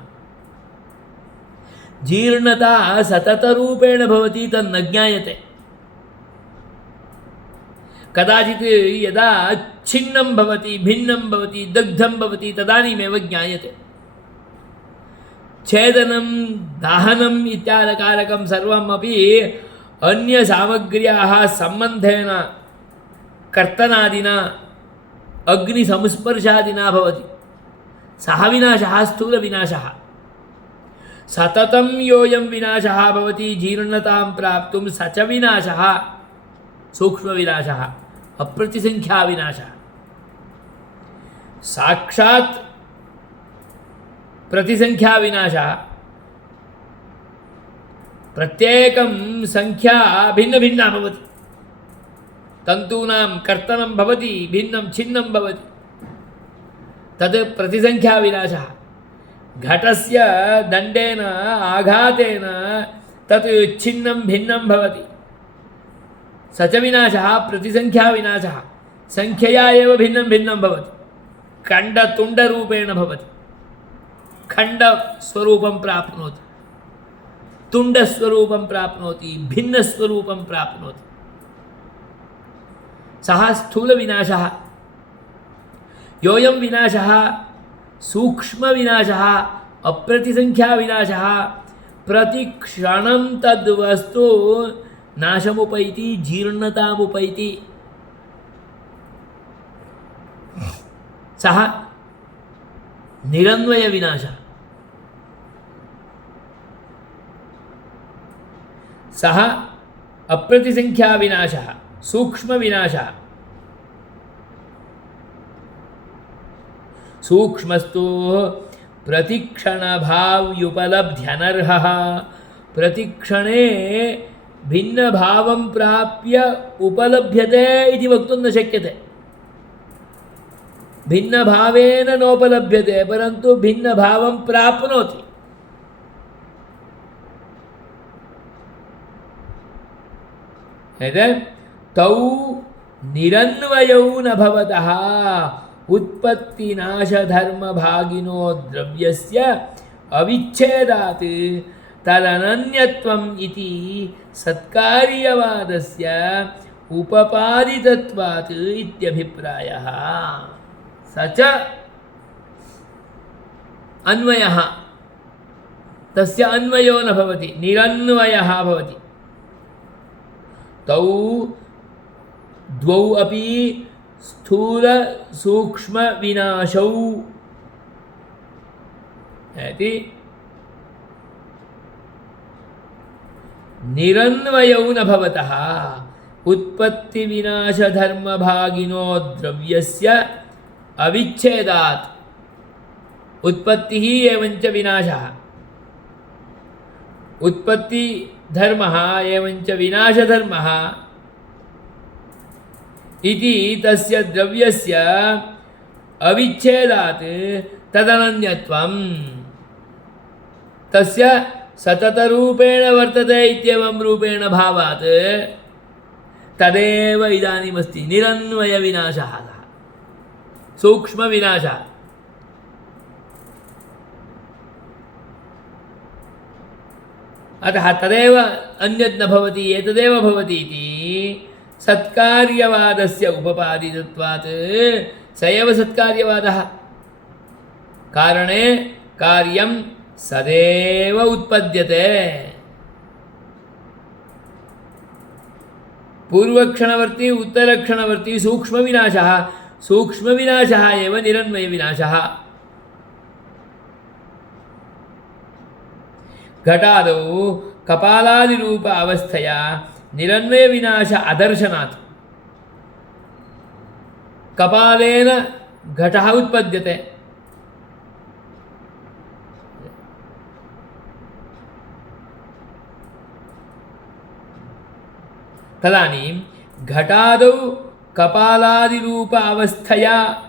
जीर्णता सततरूपेण भवति, तन्न ज्ञायते। कदाचित् यदा छिन्नं भवति, भिन्नं भवति, दग्धं भवति तदानीमेव ज्ञायते। छेदनं दाहनम् इत्यादिकारकं सर्वमपि अन्यसामग्र्याः सम्बन्धेन कर्तनादिना अग्निसंस्पर्शादिना भवति। सः विनाशः स्थूलविनाशः। सततं योऽयं विनाशः भवति जीर्णतां प्राप्तुं स च विनाशः सूक्ष्मविनाशः, अप्रतिसंख्याविनाशः। साक्षात् प्रतिसंख्याविनाशः, प्रत्येकं संख्या भिन्न भिन्ना भवति। तन्तूनां कर्तनं भवति, भिन्नं छिन्नं भवति, तद् प्रतिसंख्याविनाशः। घटस्य दण्डेन आघातेन तत् छिन्नं भिन्नं भवति, स च विनाशः प्रतिसंख्याविनाशः। संख्यया एव भिन्नं भिन्नं भवति, खण्डतुण्डरूपेण भवति। खण्डस्वरूपं प्राप्नोति, तुण्डस्वरूपं प्राप्नोति, भिन्नस्वरूपं प्राप्नोति। सः स्थूलविनाशः। योऽयं विनाशः सूक्ष्मविनाशः, अप्रतिसंख्याविनाशः। प्रतिक्षणं तद्वस्तु नाशमुपैति, जीर्णतामुपैति। सः निरन्वयविनाशः। सः अप्रतिसंख्याविनाशः, सूक्ष्मविनाशः। सूक्ष्मस्तु प्रतिक्षणभाव्युपलब्ध्यनर्हः। प्रतिक्षणे भिन्नभावं प्राप्य उपलभ्यते इति वक्तुं न शक्यते। भिन्नभावेन नोपलभ्यते, परन्तु भिन्नभावं प्राप्नोति। तौ निरन्वयौ न भवतः उत्पत्तिनाशधर्मभागिनो द्रव्यस्य अविच्छेदात् तदनन्यत्वम् इति सत्कार्यवादस्य उपपादितत्वात् इत्यभिप्रायः। स च अन्वयः, तस्य अन्वयो न भवति, निरन्वयः भवति। तौ द्वौ अपि स्थूल सूक्ष्म विनाशौ इति निरन्वयौ न भवतः उत्पत्ति विनाश धर्म भागिनो द्रव्यस्य अविच्छेदात्। उत्पत्ति ही एवंच विनाशः, उत्पत्ति धर्मः एवंच विनाश धर्मः इति तस्य द्रव्यस्य अविच्छेदात् तदनन्यत्वं तस्य सततरूपेण वर्तते इत्येवं रूपेण भावात् तदेव इदानीमस्ति निरन्वयविनाशः, सूक्ष्मविनाशः। अतः तदेव अन्यत् न भवति, एतदेव भवति इति सत्कार्यवादस्य उपपादितत्वात् स एव सत्कार्यवादः। कारणे कार्यं सदैव उत्पद्यते। पूर्वक्षणवर्ती उत्तरक्षणवर्ती सूक्ष्मविनाशः, सूक्ष्मविनाशः एव निरन्वयविनाशः। घटादौ कपालादिरूप अवस्थया निरन्वयविनाश अदर्शनात् कपालेन घटः उत्पद्यते। तदानीं घटादौ कपालादिरूप अवस्थया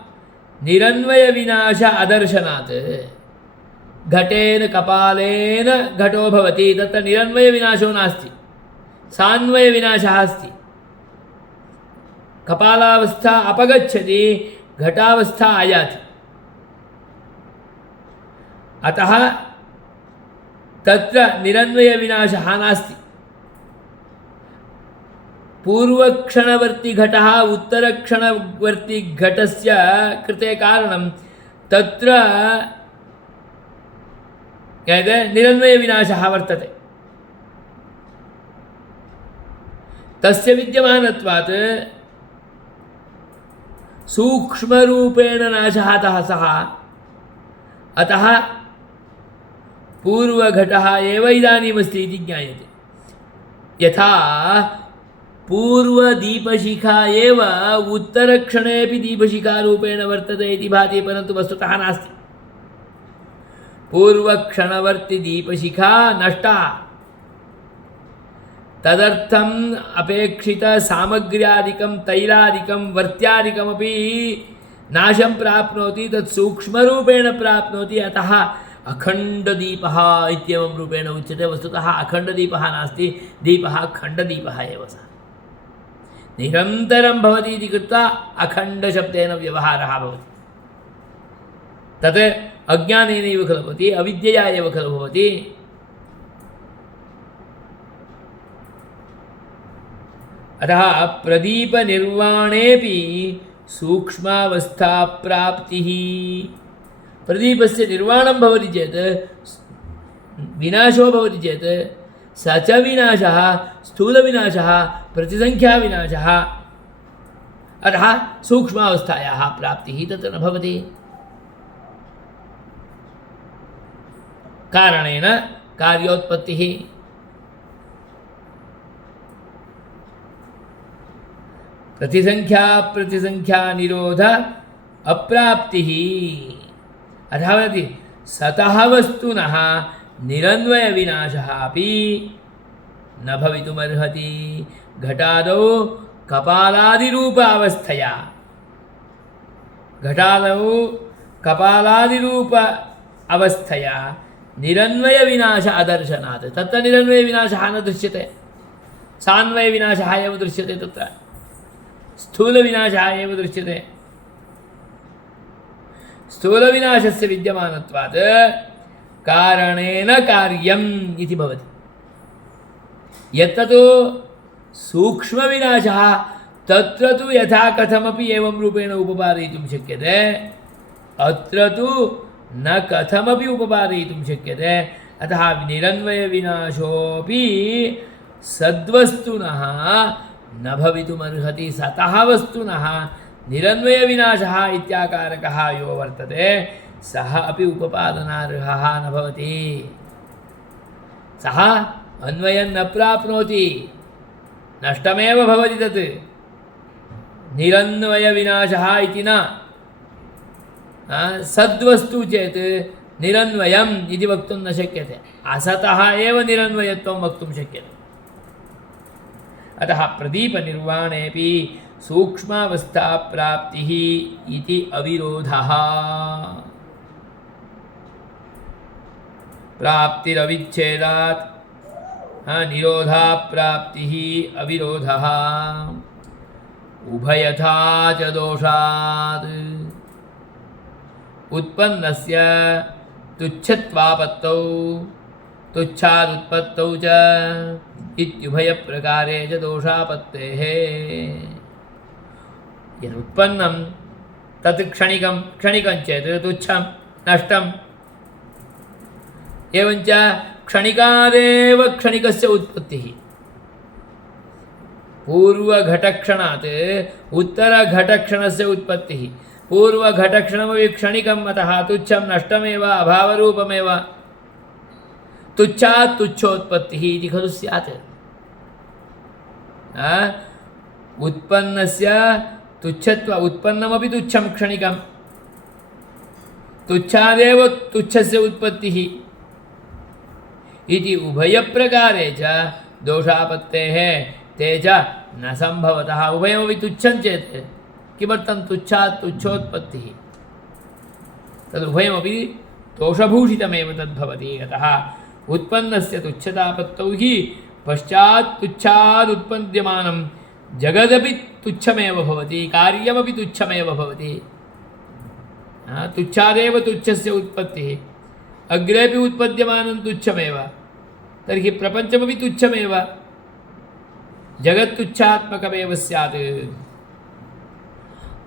निरन्वयविनाश अदर्शनात् घटेन कपालेन घटो भवति, तत्र निरन्वयविनाशो नास्ति। सान्वयविनाशः अस्ति। कपालावस्था अपगच्छति, घटावस्था आयाति। अतः तत्र निरन्वयविनाशः नास्ति। पूर्वक्षणवर्ती घटः उत्तरक्षणवर्ती घटस्य कृते कारणं तत्र निरन्वयविनाशः वर्तते। तस्य विद्यमानत्वात् सूक्ष्मरूपेण नाशः सः, अतः पूर्वघटः एव इदानीमस्ति इति ज्ञायते। यथा पूर्वदीपशिखा एव उत्तरक्षणेपि दीपशिखारूपेण वर्तते इति भाति, परन्तु वस्तुतः नास्ति। पूर्वक्षणवर्ती दीपशिखा नष्टा, तदर्थम् अपेक्षितसामग्र्यादिकं तैलादिकं वर्त्यादिकमपि नाशं प्राप्नोति, तत् सूक्ष्मरूपेण प्राप्नोति। अतः अखण्डदीपः इत्येवं रूपेण उच्यते। वस्तुतः अखण्डदीपः नास्ति, दीपः खण्डदीपः एव सः। निरन्तरं भवति इति कृत्वा अखण्डशब्देन व्यवहारः भवति। तत् अज्ञानेनैव खलु भवति, अविद्यया एव खलु भवति। अतः प्रदीपनिर्वाणेपि सूक्ष्मावस्थाप्राप्तिः। प्रदीपस्य निर्वाणं भवति चेत्, विनाशो भवति चेत्, स च विनाशः स्थूलविनाशः प्रतिसंख्याविनाशः। अतः सूक्ष्मावस्थायाः प्राप्तिः तत्र न भवति। कारणेन कार्योत्पत्तिः। प्रतिसंख्या निरोध अप्राप्तिः। अतः वदति सतः वस्तुनः निरन्वयविनाशः अपि न भवितुमर्हति। घटादौ कपालादिरूप अवस्थया, घटादौ कपालादिरूप अवस्थया निरन्वयविनाश अदर्शनात् तत्र निरन्वयविनाशः न दृश्यते, सान्वयविनाशः एव दृश्यते। तत्र स्थूलविनाशः एव दृश्यते। स्थूलविनाशस्य विद्यमानत्वात् कारणेन कार्यम् इति भवति। यत्तु सूक्ष्मविनाशः तत्र तु यथा कथमपि एवं रूपेण उपपादयितुं शक्यते, अत्र तु न कथमपि उपपादयितुं शक्यते। अतः निरन्वयविनाशोऽपि सद्वस्तुनः न भवितुमर्हति। सतः वस्तुनः निरन्वयविनाशः इत्याकारकः यो वर्तते सः अपि उपपादनार्हः न भवति। सः अन्वयं न प्राप्नोति, नष्टमेव भवति। तत् निरन्वयविनाशः इति न। सद्वस्तु चेत् निरन्वयम् इति वक्तुं न शक्यते, असतः एव निरन्वयत्वं वक्तुं शक्यते। अतः प्रदीपनिर्वाणेऽपि सूक्ष्मावस्थाप्राप्तिः इति अविरोधः। प्राप्तिरविच्छेदात् निरोधाप्राप्तिः अविरोधः। उभयथा च दोषात् उत्पन्नस्य तुच्छत्वापत्तौ तुच्छादुत्पत्तौ च इत्युभयप्रकारे च दोषापत्तेः। यदुत्पन्नं तत् क्षणिकं चेत् तुच्छं नष्टम्। एवञ्च क्षणिकादेव क्षणिकस्य उत्पत्तिः। पूर्वघटक्षणात् उत्तरघटक्षणस्य उत्पत्तिः। पूर्वघटक्षणमपि क्षणिकम्, अतः तुच्छं नष्टमेव अभावरूपमेव। तुच्छात् तुच्छोत्पत्तिः इति खलु स्यात्। उत्पन्नस्य तुच्छत्व उत्पन्नमपि तुच्छं क्षणिकं, तुच्छादेव तुच्छस्य उत्पत्तिः इति उभयप्रकारे च दोषापत्तेः ते च न सम्भवतः। उभयमपि तुच्छं चेत् किमर्थं तुच्छात् तुच्छोत्पत्तिः, तदुभयमपि दोषभूषितमेव तद्भवति। अतः उत्पन्नस्य तुच्छतापत्तौ हि पश्चात् तुच्छात् उत्पद्यमानं जगदपि तुच्छमेव भवति, कार्यमपि तुच्छमेव भवति। तुच्छादेव तुच्छस्य उत्पत्तिः, अग्रेपि उत्पद्यमानं तुच्छमेव, तर्हि प्रपञ्चमपि तुच्छमेव, जगत्तुच्छात्मकमेव स्यात्।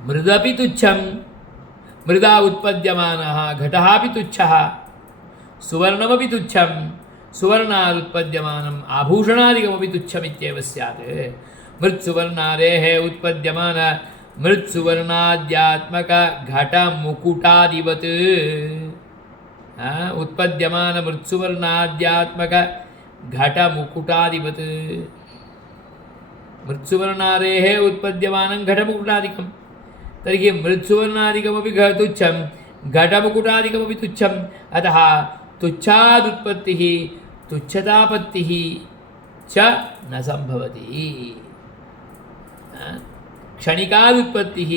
मृदपि तुच्छं, मृदा उत्पद्यमानः घटः अपि तुच्छः, सुवर्णमपि तुच्छं, सुवर्णादुत्पद्यमानम् आभूषणादिकमपि तुच्छमित्येव स्यात्। मृत्सुवर्णादेः उत्पद्यमान मृत्सुवर्णाद्यात्मक घटमुकुटादिवत्, उत्पद्यमान मृत्सुवर्णाद्यात्मक घटमुकुटादिवत्। मृत्सुवर्णादेः उत्पद्यमानं घटमुकुटादिकं, तर्हि मृत्सुवर्णादिकमपि तुच्छं, घटमुकुटादिकमपि तुच्छम्। अतः तुच्छादुत्पत्तिः तुच्छतापत्तिः च न संभवति। क्षणिकादुत्पत्तिः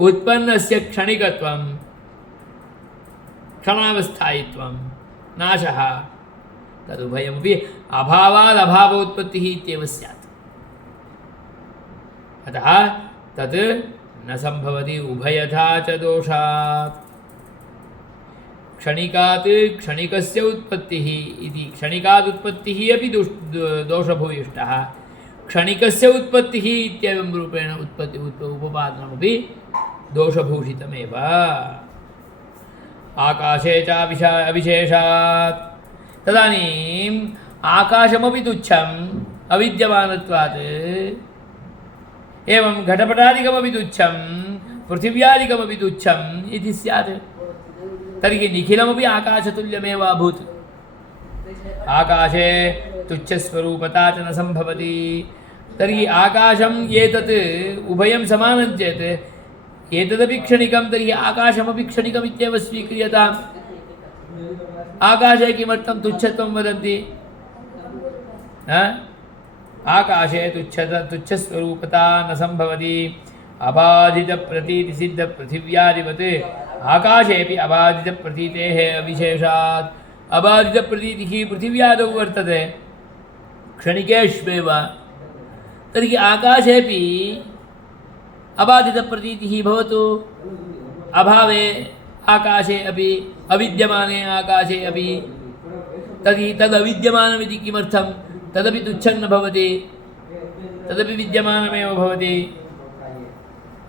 उत्पन्नस्य क्षणिकत्वं, क्षणावस्थायित्वं, नाशः, तदुभयमपि अभावादभावोत्पत्तिः इत्येव स्यात्। अतः तत् न संभवति उभयथा च दोषात्। क्षणिकात् क्षणिकस्य उत्पत्तिः इति, क्षणिकादुत्पत्तिः अपि दोषभूयिष्टः, क्षणिकस्य उत्पत्तिः इत्येवं रूपेण उपादानमपि दोषभूषितमेव। आकाशे च अविशेषात्, तदानीम् आकाशमपि तुच्छम् अविद्यमानत्वात्, एवं घटपटादिकमपि तुच्छं, पृथिव्यादिकमपि तुच्छम् इति स्यात्। तर्हि निखिलमपि आकाशतुल्यमेव अभूत्। आकाशे तुच्छस्वरूपता च न संभवति। तर्हि आकाशम् एतत् उभयं समानं चेत् एतदपि क्षणिकं, तर्हि आकाशमपि क्षणिकमित्येव स्वीक्रियताम्। आकाशे किमर्थं तुच्छत्वं वदन्ति? आकाशे तुच्छस्वरूपता न संभवति। अबाधितप्रतीतिसिद्धपृथिव्यादिवत् आकाशेऽपि अबाधितप्रतीतेः अविशेषात्। अबाधितप्रतीतिः पृथिव्यादौ वर्तते, क्षणिकेष्वेव, तर्हि आकाशेऽपि अबाधितप्रतीतिः भवतु। अभावे आकाशे अपि, अविद्यमाने आकाशे अपि, तर्हि तदविद्यमानमिति किमर्थं? तदपि तुच्छं न भवति, तदपि विद्यमानमेव भवति।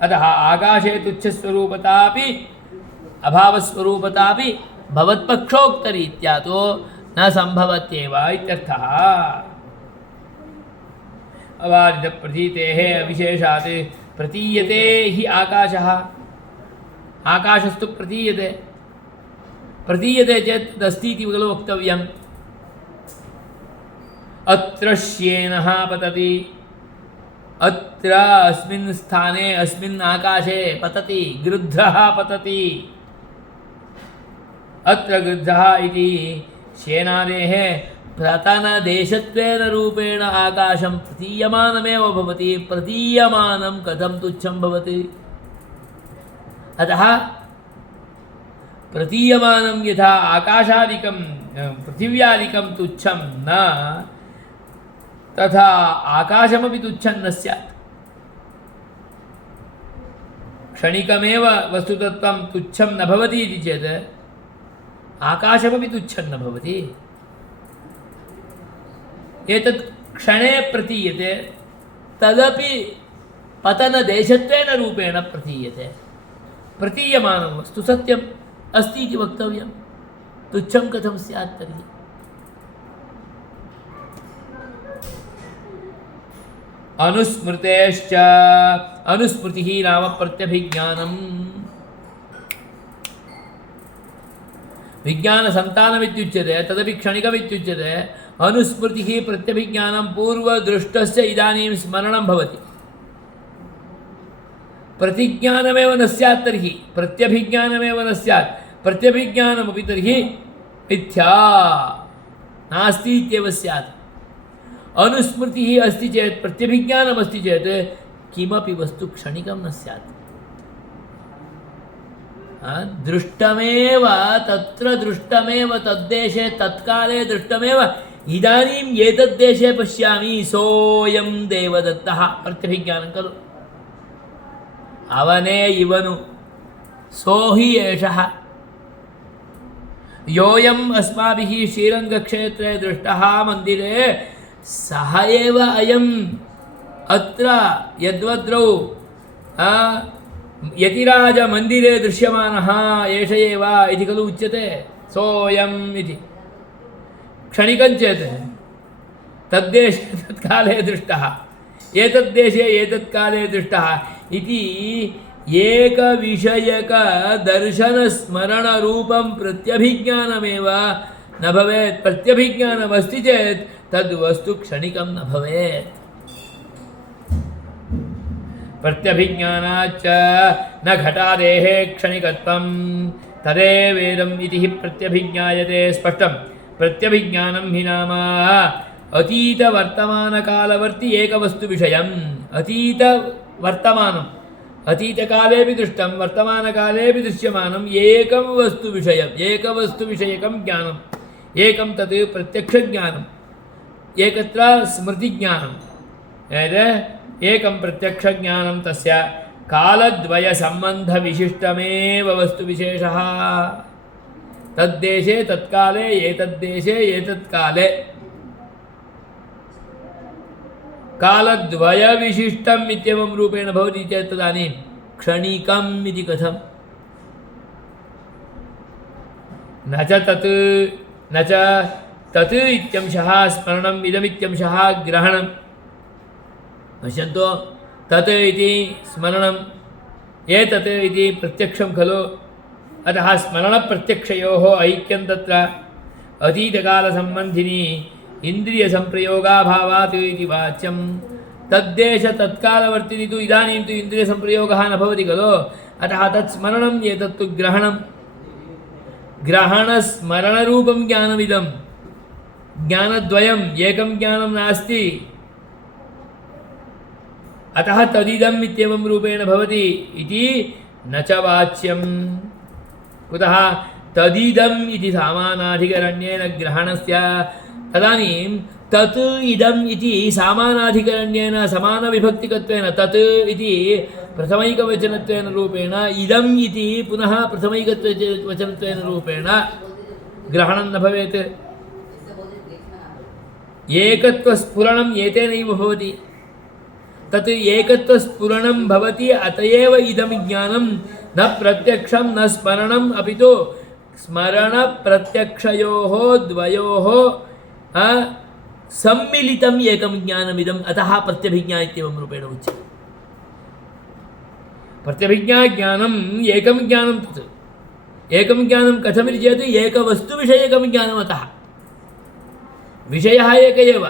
अतः आकाशे तुच्छस्वरूपतापि अभावस्वरूपतापि भवत्पक्षोक्तरीत्या तो न संभवत्येव इत्यर्थः। अबाधितप्रतीतेः अविशेषात् प्रतीयते हि आकाशः। आकाशस्तु प्रतीयते, प्रतीयते चेत् तदस्ति इति खलु वक्तव्यम्। अत्र श्येनः पतति, अत्र अस्मिन् स्थाने अस्मिन् आकाशे पतति, गृध्रः पतति। अत्र गृध्रः इति श्येनादेः प्रतनदेशत्वेन रूपेण आकाशं प्रतीयमानमेव भवति। प्रतीयमानं कथं तुच्छं भवति? अतः प्रतीयमानं यथा आकाशादिकं पृथिव्यादिकं तुच्छं न, तथा आकाशमपि तुच्छं न स्यात्। क्षणिकमेव वस्तुतत्वं तुच्छं न भवति इति चेत् आकाशमपि तुच्छं न भवति। एतत् क्षणे प्रतीयते, तदपि पतनदेशत्वेन रूपेण प्रतीयते। प्रतीयमानं वस्तु सत्यम् अस्ति इति वक्तव्यं, तुच्छं कथं स्यात् तर्हि? अनुस्मृतेश्च, अनुस्मृतिः नाम प्रत्यभिज्ञानम्। विज्ञानसन्तानमित्युच्यते, तदपि क्षणिकमित्युच्यते। अनुस्मृतिः प्रत्यभिज्ञानं पूर्वदृष्टस्य इदानीं स्मरणं भवति। प्रतिज्ञानमेव न स्यात् तर्हि प्रत्यभिज्ञानमेव न स्यात्। प्रत्यभिज्ञानमपि तर्हि मिथ्या नास्ति इत्येव स्यात्। अनुस्मृतिः अस्ति चेत्, प्रत्यभिज्ञानमस्ति चेत् किमपि वस्तु क्षणिकं न स्यात्। दृष्टमेव, तत्र दृष्टमेव, तद्देशे तत्काले दृष्टमेव इदानीम् एतद्देशे पश्यामि सोऽयं देवदत्तः प्रत्यभिज्ञानं खलु अवने इवनु सो हि एषः योऽयम् अस्माभिः श्रीरङ्गक्षेत्रे दृष्टः मन्दिरे सः एव अयम् अत्र यद्वद्रौ यतिराजमन्दिरे दृश्यमानः एष एव इति खलु उच्यते सोऽयम् इति क्षणिकं चेत् तद्देशे तत्काले दृष्टः एतद्देशे एतत्काले दृष्टः इति एकविषयकदर्शनस्मरणरूपं प्रत्यभिज्ञानमेव न भवेत्। प्रत्यभिज्ञानमस्ति चेत् तद्वस्तु क्षणिकं न भवेत्। प्रत्यभिज्ञानाच्च न घटादेः क्षणिकत्वं तदेवेदम् इति हि प्रत्यभिज्ञायते स्पष्टं। प्रत्यभिज्ञानं हि नाम अतीतवर्तमानकालवर्ति एकवस्तुविषयम्। अतीतवर्तमानम् अतीतकालेऽपि दृष्टं वर्तमानकालेऽपि दृश्यमानम् एकं वस्तुविषयम् एकवस्तुविषयकं ज्ञानम् एकं तत् प्रत्यक्षज्ञानम् एकत्र स्मृतिज्ञानम् एकं प्रत्यक्षज्ञानं तस्य कालद्वयसम्बन्धविशिष्टमेव वस्तुविशेषः। तद्देशे तत्काले एतद्देशे एतत्काले कालद्वयविशिष्टम् इत्येवं रूपेण भवति चेत् तदानीं क्षणिकम् इति कथम्? न च तत् इत्यंशः स्मरणम् इदमित्यंशः ग्रहणम्। पश्यन्तु तत् इति स्मरणम् एतत् इति प्रत्यक्षं खलु। अतः स्मरणप्रत्यक्षयोः ऐक्यं तत्र अतीतकालसम्बन्धिनी इन्द्रियसंप्रयोगाभावात् इति वाच्यं। तद्देश तत्कालवर्तिनि तु इदानीं तु इन्द्रियसंप्रयोगः न भवति खलु। अतः तत् स्मरणम् एतत्तु ग्रहणं। ग्रहणस्मरणरूपं ज्ञानमिदं ज्ञानद्वयम् एकं ज्ञानं नास्ति। अतः तदिदम् इत्येवं रूपेण भवति इति न च वाच्यं। कुतः तदिदम् इति सामानाधिकरण्येन ग्रहणस्य तदानीं तत् इदम् इति सामानाधिकरण्येन समानविभक्तिकत्वेन तत् इति प्रथमैकवचनत्वेन रूपेण इदम् इति पुनः प्रथमैकवचनत्वेन रूपेण ग्रहणं न भवेत्। एकत्वस्फुरणम् एतेनैव भवति। तत् एकत्वस्फुरणं भवति अत एव इदं ज्ञानं न प्रत्यक्षं न स्मरणम् अपि तु स्मरणप्रत्यक्षयोः द्वयोः सम्मिलितम् एकं ज्ञानमिदम्। अतः प्रत्यभिज्ञा इत्येवं रूपेण उच्यते। प्रत्यभिज्ञाज्ञानम् एकं ज्ञानं तत् एकं ज्ञानं कथमिति चेत् एकवस्तुविषयकं ज्ञानम्। अतः विषयः एक एव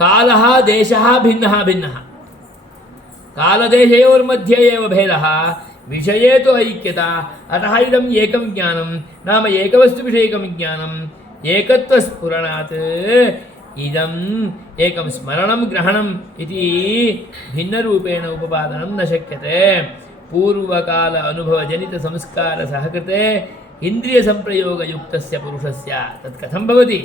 कालः देशः भिन्नः भिन्नः कालदेशयोर्मध्ये एव भेदः विषये तु ऐक्यता। अतः इदम् एकं ज्ञानं नाम एकवस्तुविषयकं ज्ञानम् एकत्वस्फुरणात् इदम् एकं स्मरणं ग्रहणम् इति भिन्नरूपेण उपपादनं न शक्यते। पूर्वकाल अनुभवजनितसंस्कारसहकृते इन्द्रियसंप्रयोगयुक्तस्य पुरुषस्य तत् कथं भवति?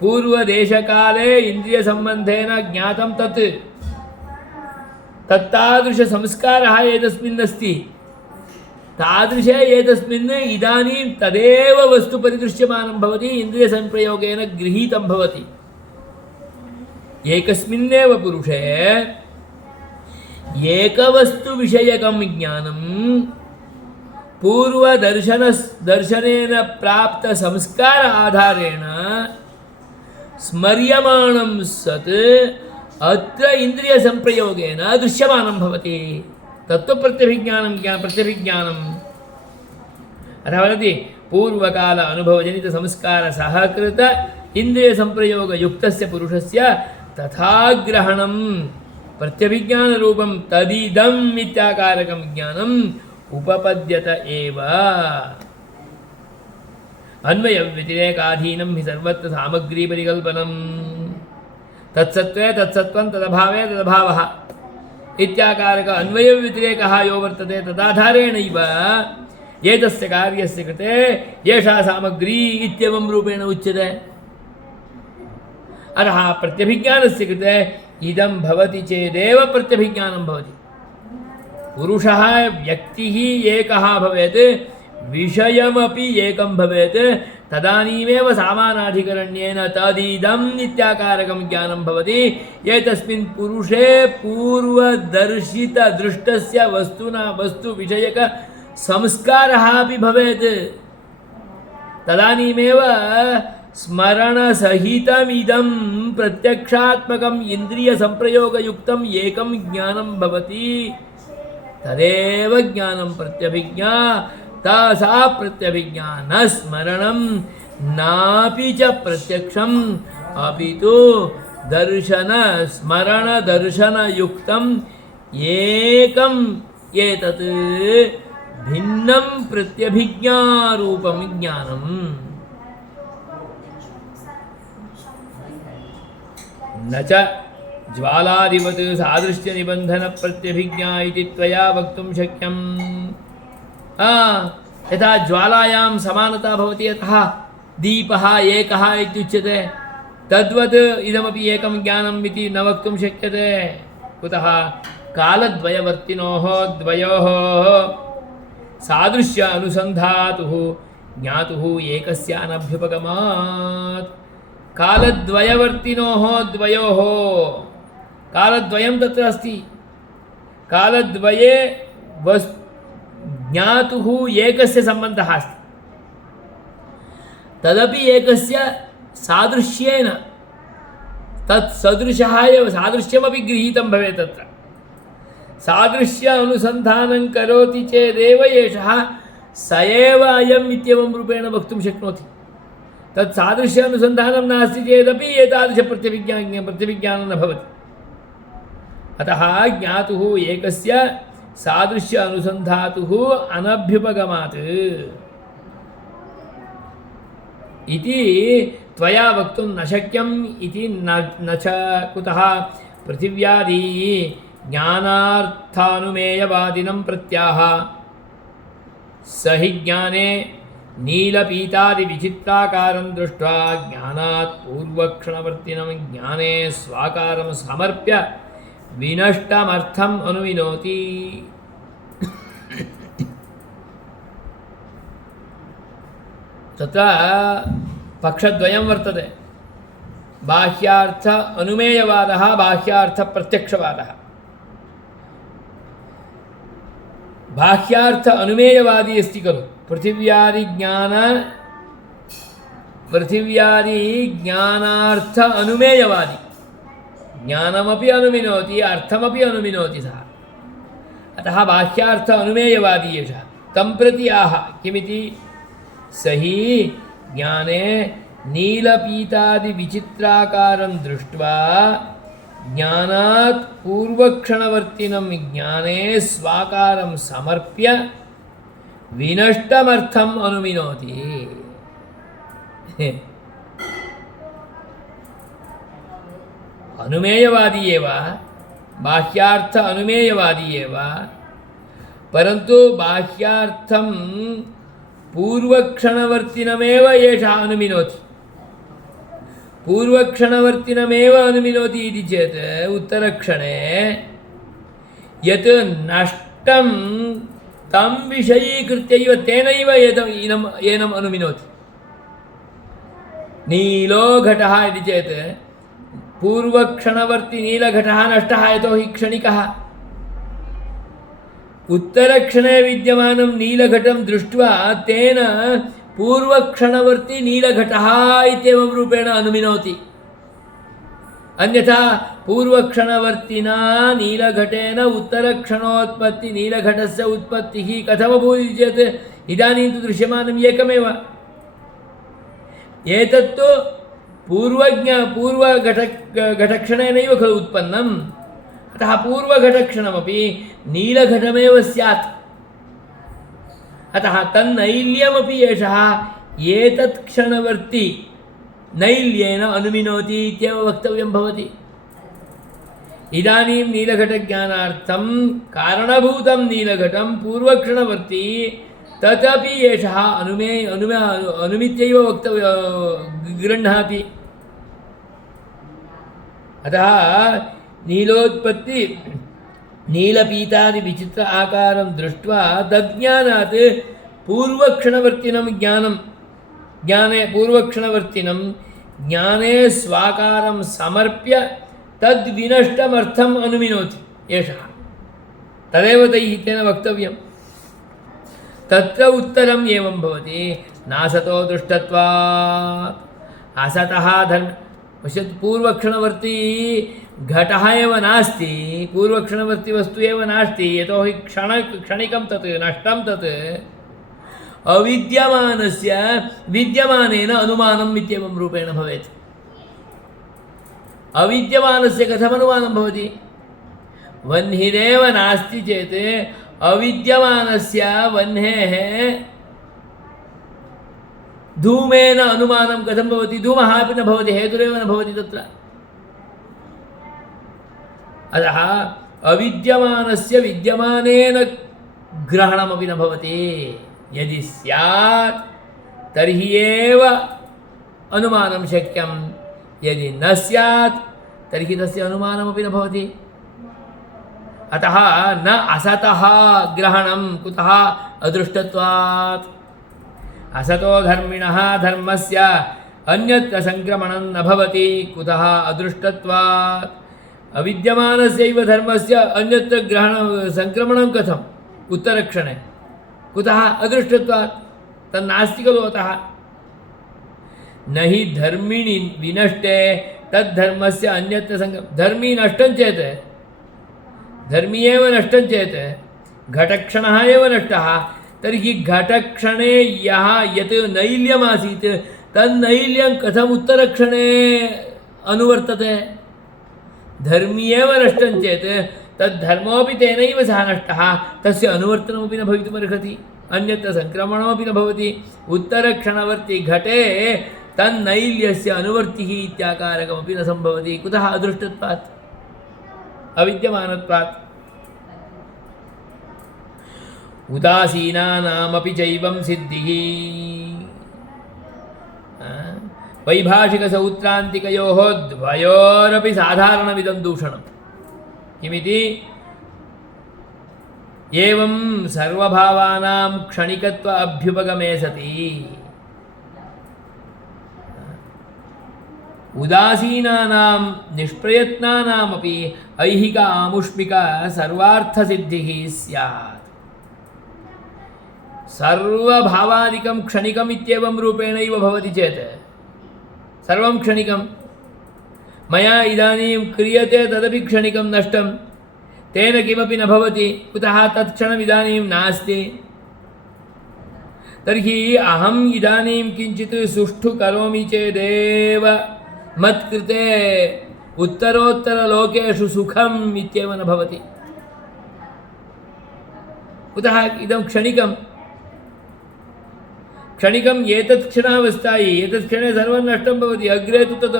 पूर्वदेशकाले इन्द्रियसम्बन्धेन ज्ञातं तत् तत्तादृशसंस्कारः एतस्मिन् अस्ति। तादृशे एतस्मिन् इदानीं तदेव वस्तु परिदृश्यमानं भवति इन्द्रियसंप्रयोगेन गृहीतं भवति। एकस्मिन्नेव पुरुषे एकवस्तुविषयकं ज्ञानं पूर्वदर्शनेन प्राप्तसंस्कार आधारेण स्मर्यमाणं सत् अत्र इन्द्रियसंप्रयोगेन दृश्यमानं भवति। तत्तु प्रत्यभिज्ञानं प्रत्यभिज्ञानम्। अतः वदति पूर्वकाल अनुभवजनितसंस्कारसहकृत इन्द्रियसंप्रयोगयुक्तस्य पुरुषस्य तथा ग्रहणं प्रत्यभिज्ञानरूपं तदिदम् इत्याकारकं ज्ञानम् उपपद्यत एव। अन्वयव्यतिरेकाधीनं हि सर्वत्र सामग्रीपरिकल्पनम्। तत्सत्त्वे तत्सत्त्वं तदभावे तदभावः इत्याकारक अन्वयव्यतिरेकः यो वर्तते तदाधारेणैव एतस्य कार्यस्य कृते एषा सामग्री इत्येवं रूपेण उच्यते। अतः प्रत्यभिज्ञानस्य कृते इदं भवति चेदेव प्रत्यभिज्ञानं भवति। पुरुषः व्यक्तिः एकः भवेत्, विषयमपि एकं भवेत्, तदानीमेव सामानाधिकरण्येन तदिदं नित्याकारकं ज्ञानं भवति। एतस्मिन् पुरुषे पूर्वदर्शितदृष्टस्य वस्तुना वस्तुविषयक संस्कारः अपि भवेत्, तदानीमेव स्मरणसहितमिदं प्रत्यक्षात्मकम् इन्द्रियसंप्रयोगयुक्तम् एकं ज्ञानं भवति। तदेव ज्ञानं प्रत्यभिज्ञा। सा प्रत्यभिज्ञा न स्मरणं नापि च प्रत्यक्षम्, अपि तु दर्शन स्मरण दर्शनयुक्तम् एकम् एतत् भिन्नं प्रत्यभिज्ञारूपं ज्ञानम्। न च ज्वालादिवत् सादृश्यनिबन्धनप्रत्यभिज्ञा इति त्वया वक्तुं शक्यम्। यथा ज्वालायां समानता भवति, यतः दीपः एकः इत्युच्यते, तद्वत् इदमपि एकं ज्ञानम् इति न वक्तुं शक्यते। कुतः? कालद्वयवर्तिनोः द्वयोः सादृश्य अनुसन्धातुः ज्ञातुः एकस्य अनभ्युपगमात्। कालद्वयवर्तिनोः द्वयोः, कालद्वयं तत्र अस्ति, कालद्वये ज्ञातुः एकस्य सम्बन्धः अस्ति, तदपि एकस्य सादृश्येन, तत् सदृशः एव, सादृश्यमपि गृहीतं भवेत्। तत्र सादृश्य अनुसन्धानं करोति चेदेव एषः स एव अयम् इत्येवं रूपेण वक्तुं शक्नोति। तत् सादृश्य अनुसन्धानं नास्ति चेदपि प्रत्यभिज्ञानं न भवति। अतः ज्ञातुः एकस्य सादृश्य अनुसन्धातुः अनभ्युपगमात् इति त्वया वक्तुं न शक्यम् इति न च। कुतः? पृथिव्यादि ज्ञानार्थानुमेयवादिनं प्रत्याह स हि ज्ञाने नीलपीतादिविचित्राकारं दृष्ट्वा ज्ञानात् पूर्वक्षणवर्तिनं ज्ञाने स्वाकारं समर्प्य विनष्टमर्थम् अनुविनोति। तत्र पक्षद्वयं वर्तते, बाह्यार्थ अनुमेयवादः, बाह्यार्थ प्रत्यक्षवादः। बाह्यार्थ अनुमेयवादी अस्ति खलु, पृथिव्यादि ज्ञानार्थ अनुमेयवादी, ज्ञानमपि अनुमिनोति अर्थमपि अनुमिनोति सः। अतः बाह्यार्थ अनुमेयवादी एषः। तं प्रति आह किमिति? स हि ज्ञाने नीलपीतादिविचित्राकारं दृष्ट्वा ज्ञानात् पूर्वक्षणवर्तिनं ज्ञाने स्वाकारं समर्प्य विनष्टमर्थम् अनुमिनोति। अनुमेयवादी एव, बाह्यार्थ अनुमेयवादी एव, परन्तु बाह्यार्थं पूर्वक्षणवर्तिनमेव एषः अनुमिनोति। पूर्वक्षणवर्तिनमेव अनुमिनोति इति चेत् उत्तरक्षणे यत् नष्टं तं विषयीकृत्यैव तेनैव एनम् अनुमिनोति। नीलो घटः इति चेत् पूर्वक्षणवर्ती नीलघटः नष्टः, यतोहि क्षणिकः। उत्तरक्षणे विद्यमानं नीलघटं दृष्ट्वा तेन पूर्वक्षणवर्ती नीलघटः इत्येवं रूपेण अनुमिनोति। अन्यथा पूर्वक्षणवर्तिना नीलघटेन उत्तरक्षणोत्पत्ति नीलघटस्य उत्पत्तिः कथमभूत् चेत् इदानीं तु दृश्यमानम् एकमेव। एतत्तु पूर्वघटक्षणेनैव खलु उत्पन्नम्। अतः पूर्वघटक्षणमपि नीलघटमेव स्यात्। अतः तन्नैल्यमपि एषः एतत् क्षणवर्ती नैल्येन अनुमिनोति इत्येव वक्तव्यं भवति। इदानीं नीलघटज्ञानार्थं कारणभूतं नीलघटं पूर्वक्षणवर्ती, तदपि एषः अनुमित्यैव गृह्णाति। अतः नीलोत्पत्ति नीलपीतादि विचित्र आकारं दृष्ट्वा तज्ज्ञानात् पूर्वक्षणवर्तिनं ज्ञाने पूर्वक्षणवर्तिनं ज्ञाने स्वाकारं समर्प्य तद्विनष्टमर्थम् अनुमिनोति एषः तदेव तैः तेन वक्तव्यं। तत्र उत्तरम् एवं भवति नासतो दृष्टत्वात् असतः धर्म पश्यतु पूर्वक्षणवर्ती घटः एव नास्ति पूर्वक्षणवर्ती वस्तु एव नास्ति यतोहि क्षणिकं तत् नष्टं तत् अविद्यमानस्य विद्यमानेन अनुमानम् इत्येवं रूपेण भवेत्। अविद्यमानस्य कथम् अनुमानं भवति वह्निरेव नास्ति चेत् अविद्यमानस्य वह्नेः धूमेन अनुमानं कथं भवति धूमः अपि न भवति हेतुरेव न भवति तत्र। अतः अविद्यमानस्य विद्यमानेन ग्रहणमपि न भवति। यदि स्यात् तर्हि एव अनुमानं शक्यं यदि न स्यात् तर्हि तस्य अनुमानमपि न भवति। अतः न असतः ग्रहणं कुतः अदृष्टत्वात्। असतो धर्मिणः धर्मस्य अन्यत्र संक्रमणं न भवति कुतः अदृष्टत्वात्। अविद्यमानस्यैव धर्मस्य अन्यत्र संक्रमणं कथम् उत्तरक्षणे कुतः अदृष्टत्वात् तन्नास्ति खलु। अतः न हि धर्मिणि विनष्टे तद्धर्मस्य अन्यत्र धर्मी नष्टं चेत् धर्मी एव नष्टं चेत् घटक्षणः एव नष्टः तर्हि घटक्षणे यत् नैल्यमासीत् तन्नैल्यं कथम् उत्तरक्षणे अनुवर्तते। धर्मी एव नष्टं चेत् तद्धर्मोऽपि तेनैव सह नष्टः तस्य अनुवर्तनमपि न भवितुमर्हति अन्यत्र संक्रमणमपि न भवति। उत्तरक्षणवर्ति घटे तन्नैल्यस्य अनुवर्तिः इत्याकारकमपि न सम्भवति कुतः अदृष्टत्वात् अविद्यमानत्वात्। उदासीनानामपि चैवं सिद्धिः वैभाषिकसौत्रान्तिकयोः द्वयोरपि साधारणमिदं दूषणम्। किमिति एवं सर्वभावानां क्षणिकत्व अभ्युपगमे सति उदासीनानां निष्प्रयत्नानामपि ऐहिक आमुष्मिक सर्वार्थसिद्धिः स्यात्। सर्वभावादिकं क्षणिकम् इत्येवं रूपेणैव भवति चेत् सर्वं क्षणिकं मया इदानीं क्रियते तदपि क्षणिकं नष्टं तेन किमपि न भवति कुतः तत्क्षणम् इदानीं नास्ति। तर्हि अहम् इदानीं किञ्चित् सुष्ठु करोमि चेदेव मत्कृते उत्तरोत्तरलोकेषु सुखम् इत्येव न भवति कुतः इदं क्षणिकम् एतत् क्षणावस्थायि एतत् क्षणे सर्वं नष्टं भवति अग्रे तु तत्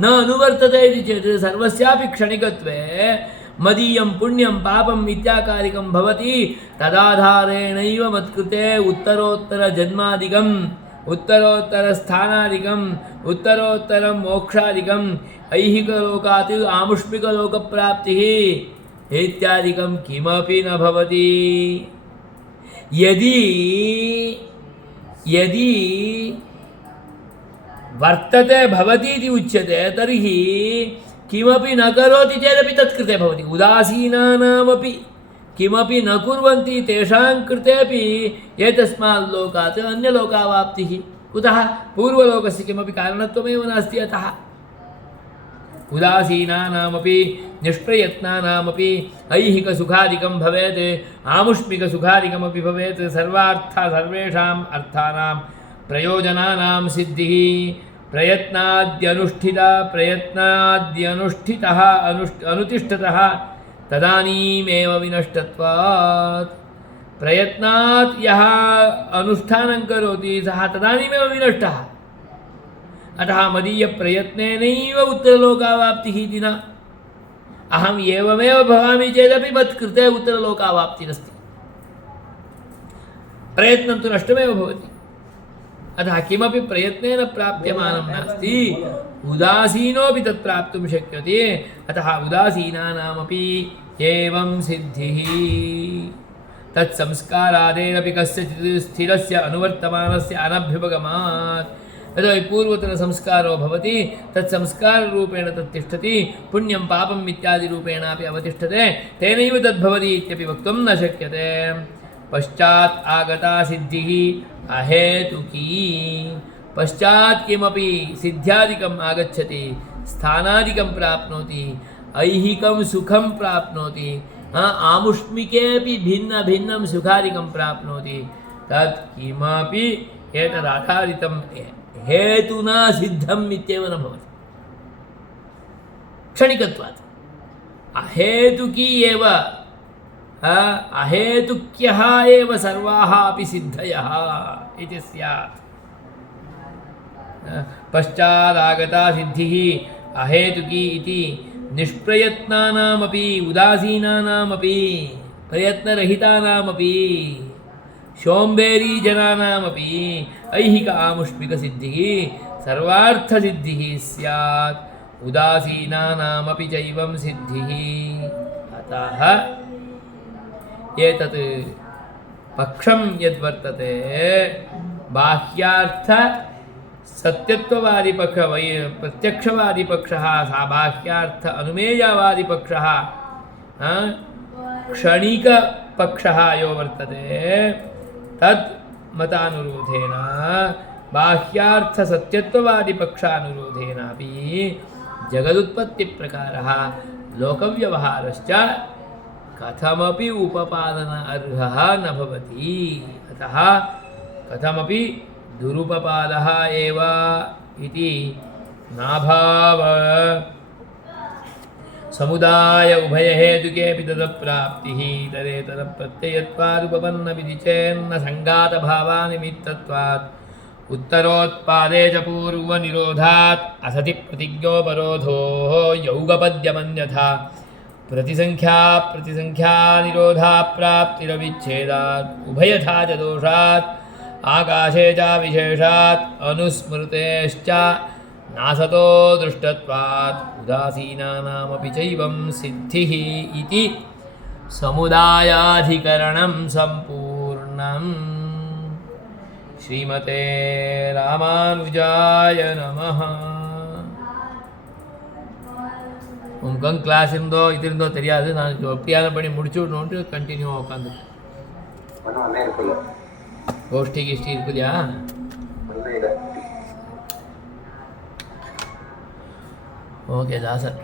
न अनुवर्तते इति चेत् सर्वस्यापि क्षणिकत्वे मदीयं पुण्यं पापम् इत्याकारिकं भवति। तदाधारेणैव मत्कृते उत्तरोत्तरजन्मादिकम् उत्तरोत्तरस्थानादिकम् उत्तरोत्तरं मोक्षादिकम् ऐहिकलोकात् आमुष्मिकलोकप्राप्तिः इत्यादिकं किमपि न भवति। यदि वर्तते भवति इति उच्यते तर्हि किमपि न करोति चेदपि तत्कृते भवति। उदासीनानामपि किमपि न कुर्वन्ति तेषां कृतेपि एतस्मात् लोकात् अन्यलोकावाप्तिः कुतः पूर्वलोकस्य किमपि कारणत्वमेव नास्ति। अतः उदासीनानामपि निष्प्रयत्नानामपि ऐहिकसुखादिकं भवेत् आमुष्मिकसुखादिकमपि भवेत् सर्वेषाम् अर्थानां प्रयोजनानां सिद्धिः प्रयत्नाद्यनुष्ठितः अनुतिष्ठतः तदानीमेव विनष्टत्वात्। प्रयत्नात् यः अनुष्ठानं करोति सः तदानीमेव विनष्टः। अतः मदीयप्रयत्नेनैव उत्तरलोकावाप्तिः इति न। अहम् एवमेव भवामि चेदपि मत्कृते उत्तरलोकावाप्तिरस्ति। प्रयत्नं तु नष्टमेव भवति। अतः किमपि प्रयत्नेन प्राप्यमानं नास्ति उदासीनोऽपि तत् प्राप्तुं शक्यते अतः उदासीनानामपि एवं सिद्धिः तत्संस्कारादेरपि कस्यचित् स्थिरस्य अनुवर्तमानस्य अनभ्युपगमात् यतो हि पूर्वतनसंस्कारो भवति तत्संस्काररूपेण तत् तिष्ठति पुण्यं पापम् इत्यादिरूपेणापि अवतिष्ठते तेनैव तद्भवति इत्यपि वक्तुं न शक्यते पश्चात् आगता सिद्धिः अहेतुकी पश्चात् किमपि सिद्ध्यादिकम् आगच्छति स्थानादिकं प्राप्नोति ऐहिकं सुखं प्राप्नोति आमुष्मिकेऽपि भिन्नं सुखादिकं प्राप्नोति तत् किमपि एतदाधारितं हेतुना सिद्धम् इत्येव न भवति क्षणिकत्वात् अहेतुकी एव अहेतुक्यः एव सर्वाः अपि सिद्धयः इति स्यात् पश्चादागता सिद्धिः अहेतुकी इति निष्प्रयत्नानामपि उदासीनानामपि प्रयत्नरहितानामपि शोम्बेरीजनानामपि ऐहिक आमुष्मिकसिद्धिः सर्वार्थसिद्धिः स्यात् उदासीनानामपि चैवं सिद्धिः अतः एतत् पक्षं यद्वर्तते बाह्यार्थ सत्यत्ववादिपक्ष प्रत्यक्षवादिपक्षः सा बाह्यार्थ अनुमेयवादिपक्षः क्षणिकपक्षः यो वर्तते तत् मतानुरोधेन बाह्यार्थसत्यत्ववादिपक्षानुरोधेनापि जगदुत्पत्तिप्रकारः लोकव्यवहारश्च कथमपि उपपादन अर्हः न भवति अतः कथमपि दुरुपपादः एव इति नाभाव समुदाय उभयहेतुकेऽपि तदप्राप्तिः तदेतदप्रत्ययत्वादुपपन्नमिति चेन्न सङ्गातभावानिमित्तत्वात् उत्तरोत्पादे च पूर्वनिरोधात् असति प्रतिज्ञोपरोधो यौगपद्यमन्यथा प्रतिसङ्ख्यानिरोधाप्राप्तिरविच्छेदात् उभयथा च दोषात् आकाशे च विशेषात् अनुस्मृतेश्च नासतो दृष्टत्वात् उदासीनानामपि चैवं सिद्धिः इति समुदायाधिकरणं सम्पूर्णम् श्रीमते रामानुजाय नमः உங்க கிளாஸ் இருந்தோ இது இருந்தோ தெரியாது நான் எப்படியான பண்ணி முடிச்சு விடணும்ட்டு கண்டினியூவாக உட்காந்துருக்கேன் கோஷ்டி கிஷ்டி இருக்குல்லையா ஓகே தாசன்